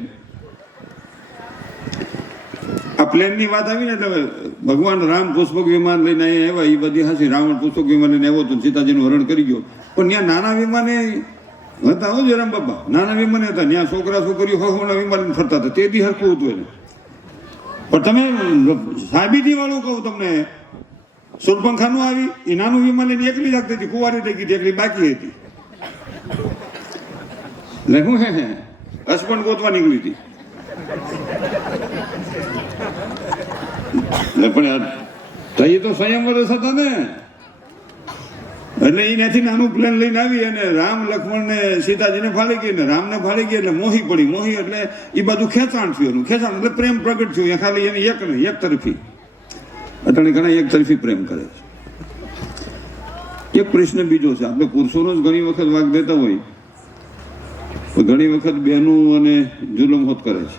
આ પ્લેનની વાત આવી ને એટલે ભગવાન રામ પુષ્પક વિમાન લઈને અહીંયા આવ્યા, એ બધી હાસી. રાવણ પુષ્પક વિમાન લઈને આવ્યો તો સીતાજીનું હરણ કરી ગયો, પણ ત્યાં નાના વિમાને હતા. હો જયરામ બાપા, નાના વિમાને હતા. ત્યાં છોકરા છોકરીઓ હવાના વિમાન ફરતા હતા. તે દી હરખું હતું એને. પણ તમે સાબિતી વાળું કહું તમને, સુરપંખાનું આવી એ નાનું વિમાન લઈને એકલી લાગતી હતી, કુંવારી થઈ ગઈ એકલી બાકી હતી. એટલે શું હે હસબન્ડ ગોતવા નીકળી હતી. પણ એ તો સ્વયંવર હતા ને, એટલે એનાથી નાનું પ્લેન લઈને આવી અને રામ લક્ષ્મણ ને સીતાજીને ફાળી ગઈ ને રામને ફાળી ગઈ એટલે મોહી પડી. મોહી એટલે એ બાજુ ખેંચાણ થયું એનું. ખેંચાણ એટલે પ્રેમ પ્રગટ થયું. ખાલી એને એક તરફી. અટાણે ઘણા એક તરફી પ્રેમ કરે છે. એક પ્રશ્ન બીજો છે, આપણે પુરુષોનો જ ઘણી વખત વાગ દેતા હોય, ઘણી વખત બહેનો અને જુલમ હોત કરે છે.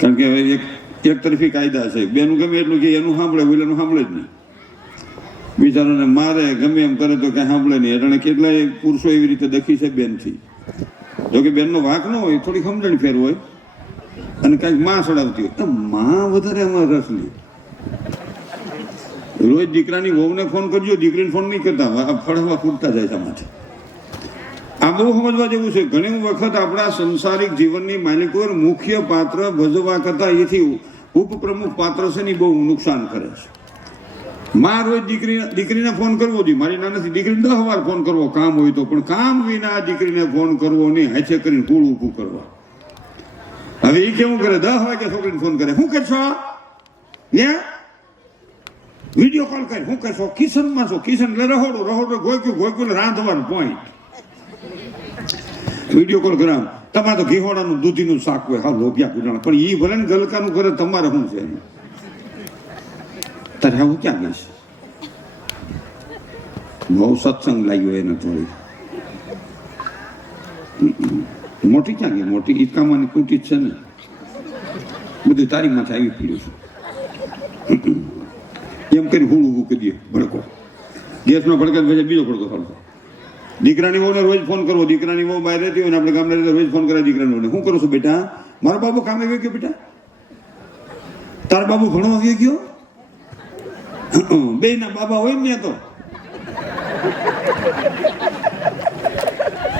કારણ કે હવે એક તરફી કાયદા છે. બેનું ગમે એટલું કે એનું સાંભળે, ઓલાનું સાંભળે જ નહીં. બિચારાને મારે ગમે એમ કરે તો કઈ સાંભળે નહીં. એટલે કેટલાય પુરુષો એવી રીતે દખી છે બેનથી. જોકે બેનનો વાંક ન હોય, થોડી સમજણ ફેર હોય અને કાંઈક માં સડાવતી હોય તો માં વધારે એમાં રસ લે. રોજ દીકરાની વહુને ફોન કરજો, દીકરીને ફોન નહીં કરતા, ફળવા ફૂટતા જાય તમારે. આ બહુ સમજવા જેવું છે. ઘણી વખત આપણા સંસારિક જીવનની માલિકો મુખ્ય પાત્ર ભજવવા કરતા એથી ઉપપ્રમુખ પાત્ર છે ને બહુ નુકસાન કરે છે. માં રોજ દીકરીને ફોન કરવો જોઈએ. મારી ના નથી, દીકરીને 10 વાર ફોન કરવો કામ હોય તો, પણ કામ વિના દીકરીને ફોન કરવો નહીં. હાથે કરીને કુળ ઊભું કરવા. હવે એ કેવું કરે, 10 વાગે છોકરીને ફોન કરે, શું કરશો? વિડીયો કોલ કરે, શું કરશો? કિચનમાં છો? કિચન એટલે રહોડું ગોયકું રાંધવાનું પોઈન્ટ. વિડીયો કોલ કરાવ, તમારે તો ઘીહોડાનું દૂધીનું શાક હોય, હા લોભિયા ગુડાણા, પણ એ ભલે ને ગલકાનું કરે, તમારે શું છે? તારે હું ક્યાં ગઈશ? બહુ સત્સંગ લાગ્યો એને થોડી મોટી ક્યાં ગઈ? મોટી ઈકામાની કુટી જ છે ને, બધું તારી માથે આવી પડ્યું છે. એમ કરી હું ઊભું કરી દે ભડકો, ગેસનો ભડકા પછી બીજો ભડકો ફરતો. દીકરાની વહુને રોજ ફોન કરવો. દીકરાની વહુ બહાર રહેતી હોય ને આપણે ગામડે રહેતા રોજ ફોન કરે દીકરાની વહુને, શું કરો છો બેટા? મારો બાબુ કામે આવી ગયો. બેટા તારો બાબુ ભણવા આવી ગયો? બે ના બાબા હોય ને તો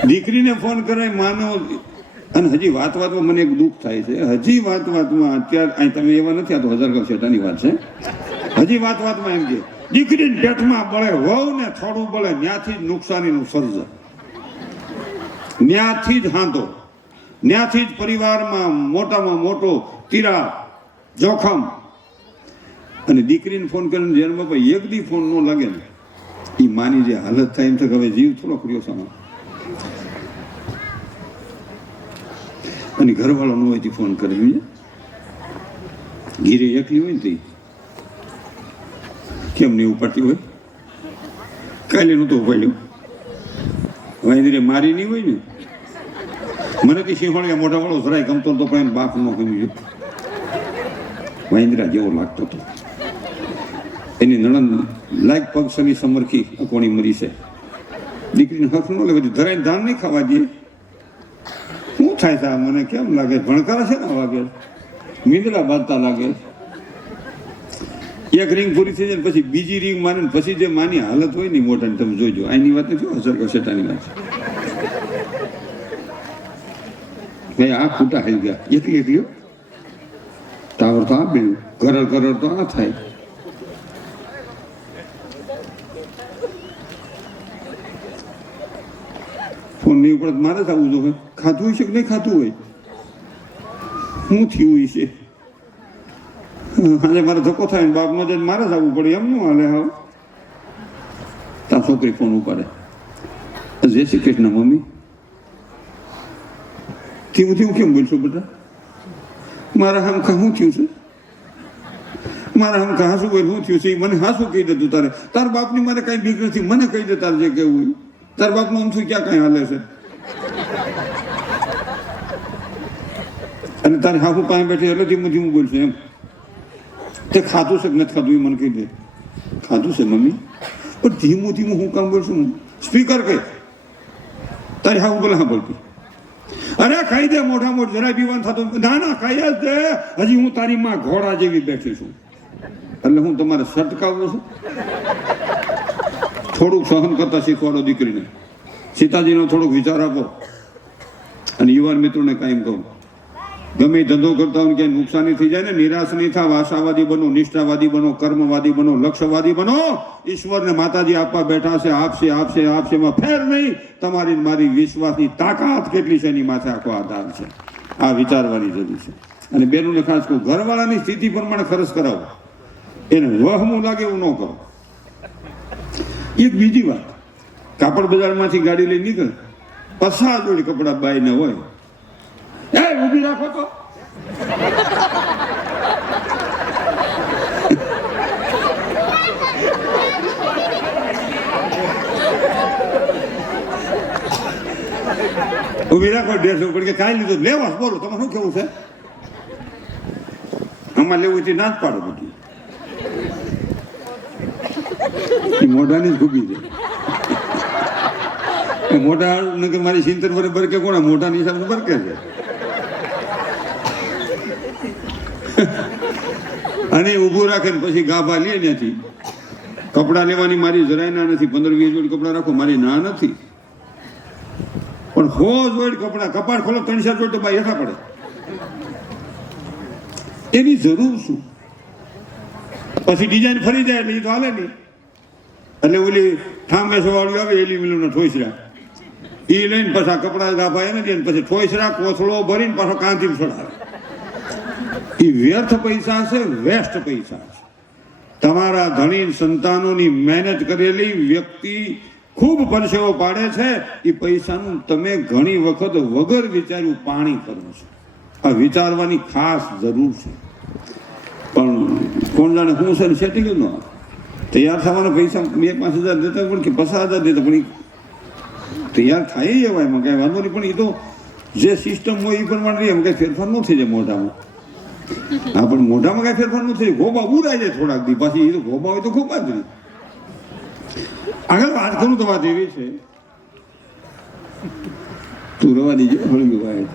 દીકરીને ફોન કરે માનો. અને હજી વાતમાં મને એક દુઃખ થાય છે. હજી વાતમાં અત્યારે તમે એવા નથી, આ તો હજાર શેઠાની વાત છે. હજી વાતમાં એમ કે દીકરીને પેટમાં બળે, વહુ ને થોડું બળે, ત્યાંથી જ નુકસાનીનું સર્જન, ત્યાંથી જ હાંધો, ત્યાંથી જ પરિવારમાં મોટામાં મોટો તિરાડ, જોખમ. અને દીકરીને ફોન કરીને જેને બાપા એક દી ફોન ન લાગે ને, એ માની જે હાલત થાય એમ થાય હવે જીવ થોડો કર્યો સામે. અને ઘરવાળો ન હોય ફોન કરે, ઘીરે એકલી હોય ને કેમ નહીં ઉપાડતી હોય? કાલે નહોતો ઉપાડ્યો, વાંદરે મારી નહીં હોય ને. મને તો સિંહોળિયા મોટા વાળો જરાય ગમતો તો પણ બાપ ન ગમ્યું, વાંદરા જેવો લાગતો હતો. એની નણંદ લાગ પગ સની સમરખી કોણી મરી છે. દીકરીને હક ન લાગે, ધરાઈને ધાન નહીં ખાવા દે. શું થાય છે મને કેમ લાગે? ભણકારા છે ને વાગે, મીંદડા બાંધતા લાગે. એક રિંગ પૂરી થઈ જાય પછી બીજી રિંગ માને, પછી જે માની હાલત હોય ને મોટા તમે જોઈજો. આની વાત નથી, હસર કસેટાની વાત છે. આ ખૂટા થઈ ગયા એકલી ટાવર તો આ બેન, કરર તો આ થાય. ફોન નહીં પડે મારે જ આવવું જોઈએ. ખાતું હોય છે કે નહીં ખાતું હોય, શું થયું હોય છે? આજે મારે ધક્કો થાય ને બાપનો જ મારે જ આવવું પડે, એમ નું હાલે? હા, તાર છોકરી ફોન ઉપાડે, જય શ્રી કૃષ્ણ મમ્મી. થયું કેમ બોલશો બેટા? મારા હમખા શું થયું છે? મારા હમખા હાસું બોલ શું થયું છે? મને હાસું કહી દે. તું તાર બાપની મારે કઈ બીક નથી, મને કહી દે તાર જે કેવું હોય. તાર બાપનું આમ શું ક્યાં કઈ હાલે છે? અને તારી હાહુ પાસે બેઠી એટલે ધીમું બોલશે એમ. તે ખાધું છે કે નથી ખાધું એ મને કહી દે. ખાધું છે મમ્મી, પણ ધીમું હું કામ બોલશું? સ્પીકર કે તારી હાહુ બોલે હા બોલતી. અરે ખાઈ દે મોઢા મોઢ જરાય પીવાનું થતું ના ના ખાઈ જ દે હજી હું તારી માં ઘોડા જેવી બેઠી છું એટલે હું તમારે સટકાવું છું થોડુંક સહન કરતા શીખવાડો દીકરીને સીતાજીનો થોડોક વિચાર આપો અને યુવાન મિત્રોને કાયમ કહું ગમે ધંધો કરતા હોય ક્યાંય નુકસાની થઈ જાય ને નિરાશ નહીં થાવ આશાવાદી બનો નિષ્ઠાવાદી બનો કર્મવાદી બનો લક્ષ્યવાદી બનો ઈશ્વરને માતાજી આપવા બેઠા છે આપશે આપશે આપશે એમાં ફેર નહીં તમારી મારી વિશ્વાસની તાકાત કેટલી છે એની માથે આખો આધાર છે આ વિચારવાની જરૂર છે અને બેનોને ખાસ કહું ઘરવાળાની સ્થિતિ પ્રમાણે ખર્ચ કરાવો એને વહમું લાગે એવું ન કરો એક બીજી વાત કાપડ બજારમાંથી ગાડી લઈ નીકળે પસાર જોડી કપડા બાઈ ને હોય એ ઊભી રાખો તો ઊભી રાખો 150 પણ કે કાંઈ લીધું લેવા બોલો તમારે શું કેવું છે આમાં લેવું છે ના જ પાડો બધી મોઢાની જ ખૂબી છે મોઢા કે મારી 70 વર્ષ બરકે કોણ મોઢાની હિસાબે બરકે છે અને ઊભું રાખે ને પછી ગાભા લે ત્યાંથી કપડા લેવાની મારી જરાય ના નથી 15-20 જોડી કપડા રાખો મારી ના નથી પણ 100 જોડી કપડા કપાટ ખોલો 3-4 જોડી તો બાય હેઠા પડે એની જરૂર શું પછી ડિઝાઇન ફરી જાય એટલે એ તો હાલે નહીં એટલે ઓલી ઠામેસો વાળી આવે એલ્યુમિનિયમનો ઠોસરા એ લઈને પાછા કપડા ગાભા એને દે પછી ઠોસરા કોથળો ભરીને પાછો કાંથી ચડાવે એ વ્યર્થ પૈસા છે વેસ્ટ પૈસા છે તમારા ધણી સંતાનોની મહેનત કરેલી વ્યક્તિ ખૂબ પરસેવો પાડે છે એ પૈસાનું તમે ઘણી વખત વગર વિચાર્યું પાણી કરો છો આ વિચારવાની ખાસ જરૂર છે પણ કોણ જાણે હું છે ને સેટિંગ જ ન તૈયાર થવાના પૈસા 2-5 હજાર દેતા પણ કે 50,000 દેતા પણ તૈયાર થાય એવા એમાં કાંઈ વાંધો નહીં પણ એ તો જે સિસ્ટમ હોય એ પ્રમાણે એમ કાંઈ ફેરફાર ન થઈ જાય મોઢામાં હા પણ મોઢામાં કાંઈ ફેરફાર ન થઈ ગોબા ઉડાઈ જાય થોડાક દી પાછી એ તો ગોબા હોય તો ગોબા જ નહીં આગળ વાત કરું તો વાત એવી છે તું રવા દીજે હળી ગયું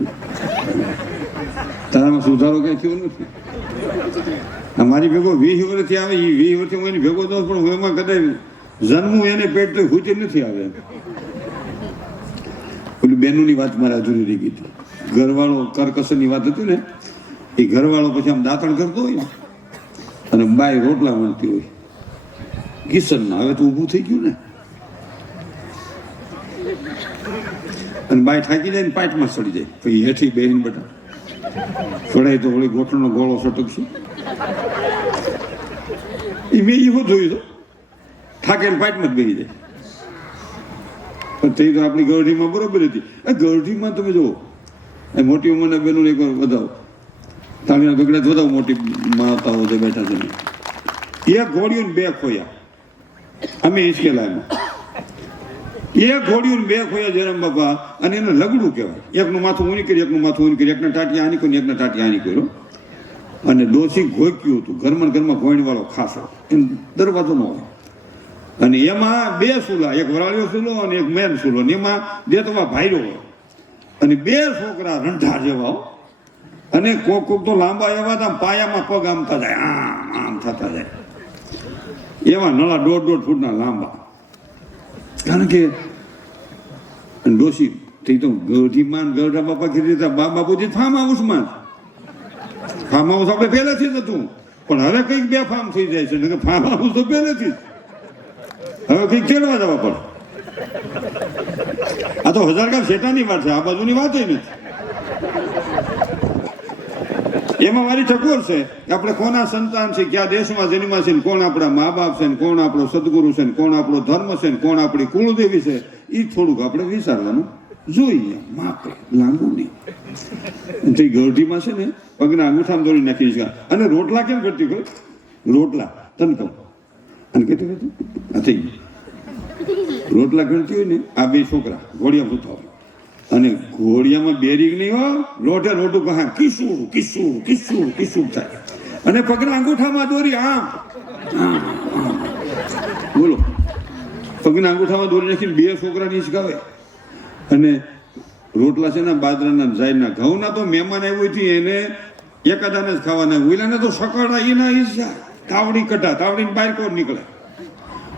તારામાં સુધારો કઈ થયો નથી મારી ભેગો 20 વર્ષથી આવે એ 20 વર્ષથી હું એની ભેગો તો પણ હું એમાં કદાચ જન્મું એને પેટ તો ખૂટી નથી આવે પેલી બહેનોની વાત મારે અધૂરી રહી ગઈ હતી ઘરવાળો કરકસરની વાત હતી ને એ ઘરવાળો પછી આમ દાંતણ કરતો હોય ને અને બાય રોટલા વણતી હોય કિશનના હવે તો ઊભું થઈ ગયું ને અને બાય થાકી જાય ને પાટમાં સડી જાય પછી હેઠી બેહીને બેઠા સડાય તો વળી ગોઠણનો ગોળો સટકશે એ મેં એવું જોયું તો થાકેને પાટમાં જ બેસી જાય પણ તે તો આપણી ગરઢીમાં બરોબર હતી ગરઢીમાં તમે જુઓ એ મોટી ઉંમરના બહેનોને એક વાર વધાવો તાળીના ગગડા વધાવો મોટી માતાઓ જે બેઠા છે એક ઘોડીઓ 2 ખોયા અમે હિંચકેલા એમાં એક ઘોડીઓ 2 ખોયા જયરામ બાપા અને એને લગડું કહેવાય એકનું માથું ઊની કરી એકનું માથું ઊની કરી એકના ટાટિયા આની કર્યું એકના ટાટિયા આની કર્યો અને ડોસી ઘોક્યું હતું ઘરમાં ઘોઈણવાળો ખાસો એમ દરવાજો ન હોય અને એમાં 2 સૂલા એક વરાળીયો સૂલો અને એક મેન સૂલો અને એમાં દેતવા ભાઈરો હોય અને 2 છોકરા રંઢા જેવા અને કોક તો લાંબા એવા હતા પાયામાં પગ આમતા જાય આમ થતા જાય એવા નળા 1.5 ફૂટના લાંબા કારણ કે ડોસી થઈ તો ગઢીમાં ગઢા બાપા કીધી હતા બાપુજી ફાર્મ હાઉસમાં ફાર્મ હાઉસ આપણે પહેલેથી જ હતું પણ હવે કંઈક 2 ફાર્મ થઈ જાય છે કે ફાર્મ હાઉસ તો પહેલેથી જ હવે કંઈક તેડવા જવા પડે આ તો હજારગામ શેઠાની વાત છે આ બાજુની વાત નથી એમાં મારી ટકોર છે કે આપણે કોના સંતાન છે ક્યાં દેશમાં જન્મ્યા છે કોણ આપણા મા બાપ છે કોણ આપણો સદગુરુ છે કોણ આપણો ધર્મ છે કોણ આપણી કુળદેવી છે એ થોડુંક આપણે વિચારવાનું જોઈએ માપે લાંબુ નહીં ગરઢીમાં છે ને પગના અંગૂઠામાં દોરી નાખી છે અને રોટલા કેમ કરતી કોઈ રોટલા તને કહું અને કહેતી આ થઈ ગયું રોટલા ગણતી હોય ને આ 2 છોકરા ઘોડિયા પૂરતા હોય અને ઘોડિયામાં બેરીગ નહીં હો લોટે લોટું કહા કિસ્સું કિસ્સું કિસ્સું કિસ્સું થાય અને પગના અંગૂઠામાં દોરી આમ બોલો પગના અંગૂઠામાં દોરી નાખીને 2 છોકરા નીચગાવે અને રોટલા છે ને બાજરાના જાયના ઘઉંના તો મહેમાન આવ્યું હતી એને એકાદાને જ ખાવાના ઓલાને તો સકાળા એના ઈચ્છા તાવડી કઢા તાવડીને બહાર કોણ નીકળે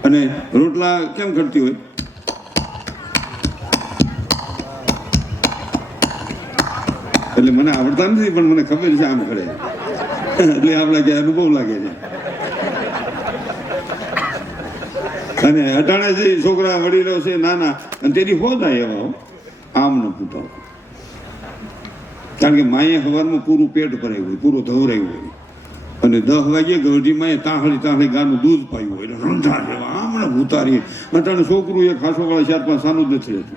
અને રોટલા કેમ કરતી હોય એટલે મને આવડતા નથી પણ મને ખબર છે આમ કરે એટલે આપણા કે અનુભવ લાગે છે અને અટાણે જે છોકરા વડીલો છે નાના અને તેની હોતા એવા આમ ન પૂછાવ કારણ કે માએ સવારમાં પૂરું પેટ ભરાયું હોય પૂરું ધવરાયું હોય અને 10 વાગ્યે ગઢી માએ તાહળી ગાનું દૂધ પાયું હોય એટલે રંધા જેવા આમણે ઉતારી અટાણે છોકરું એ ખાસો વાળા 4-5 સાનું જ નથી રહેતું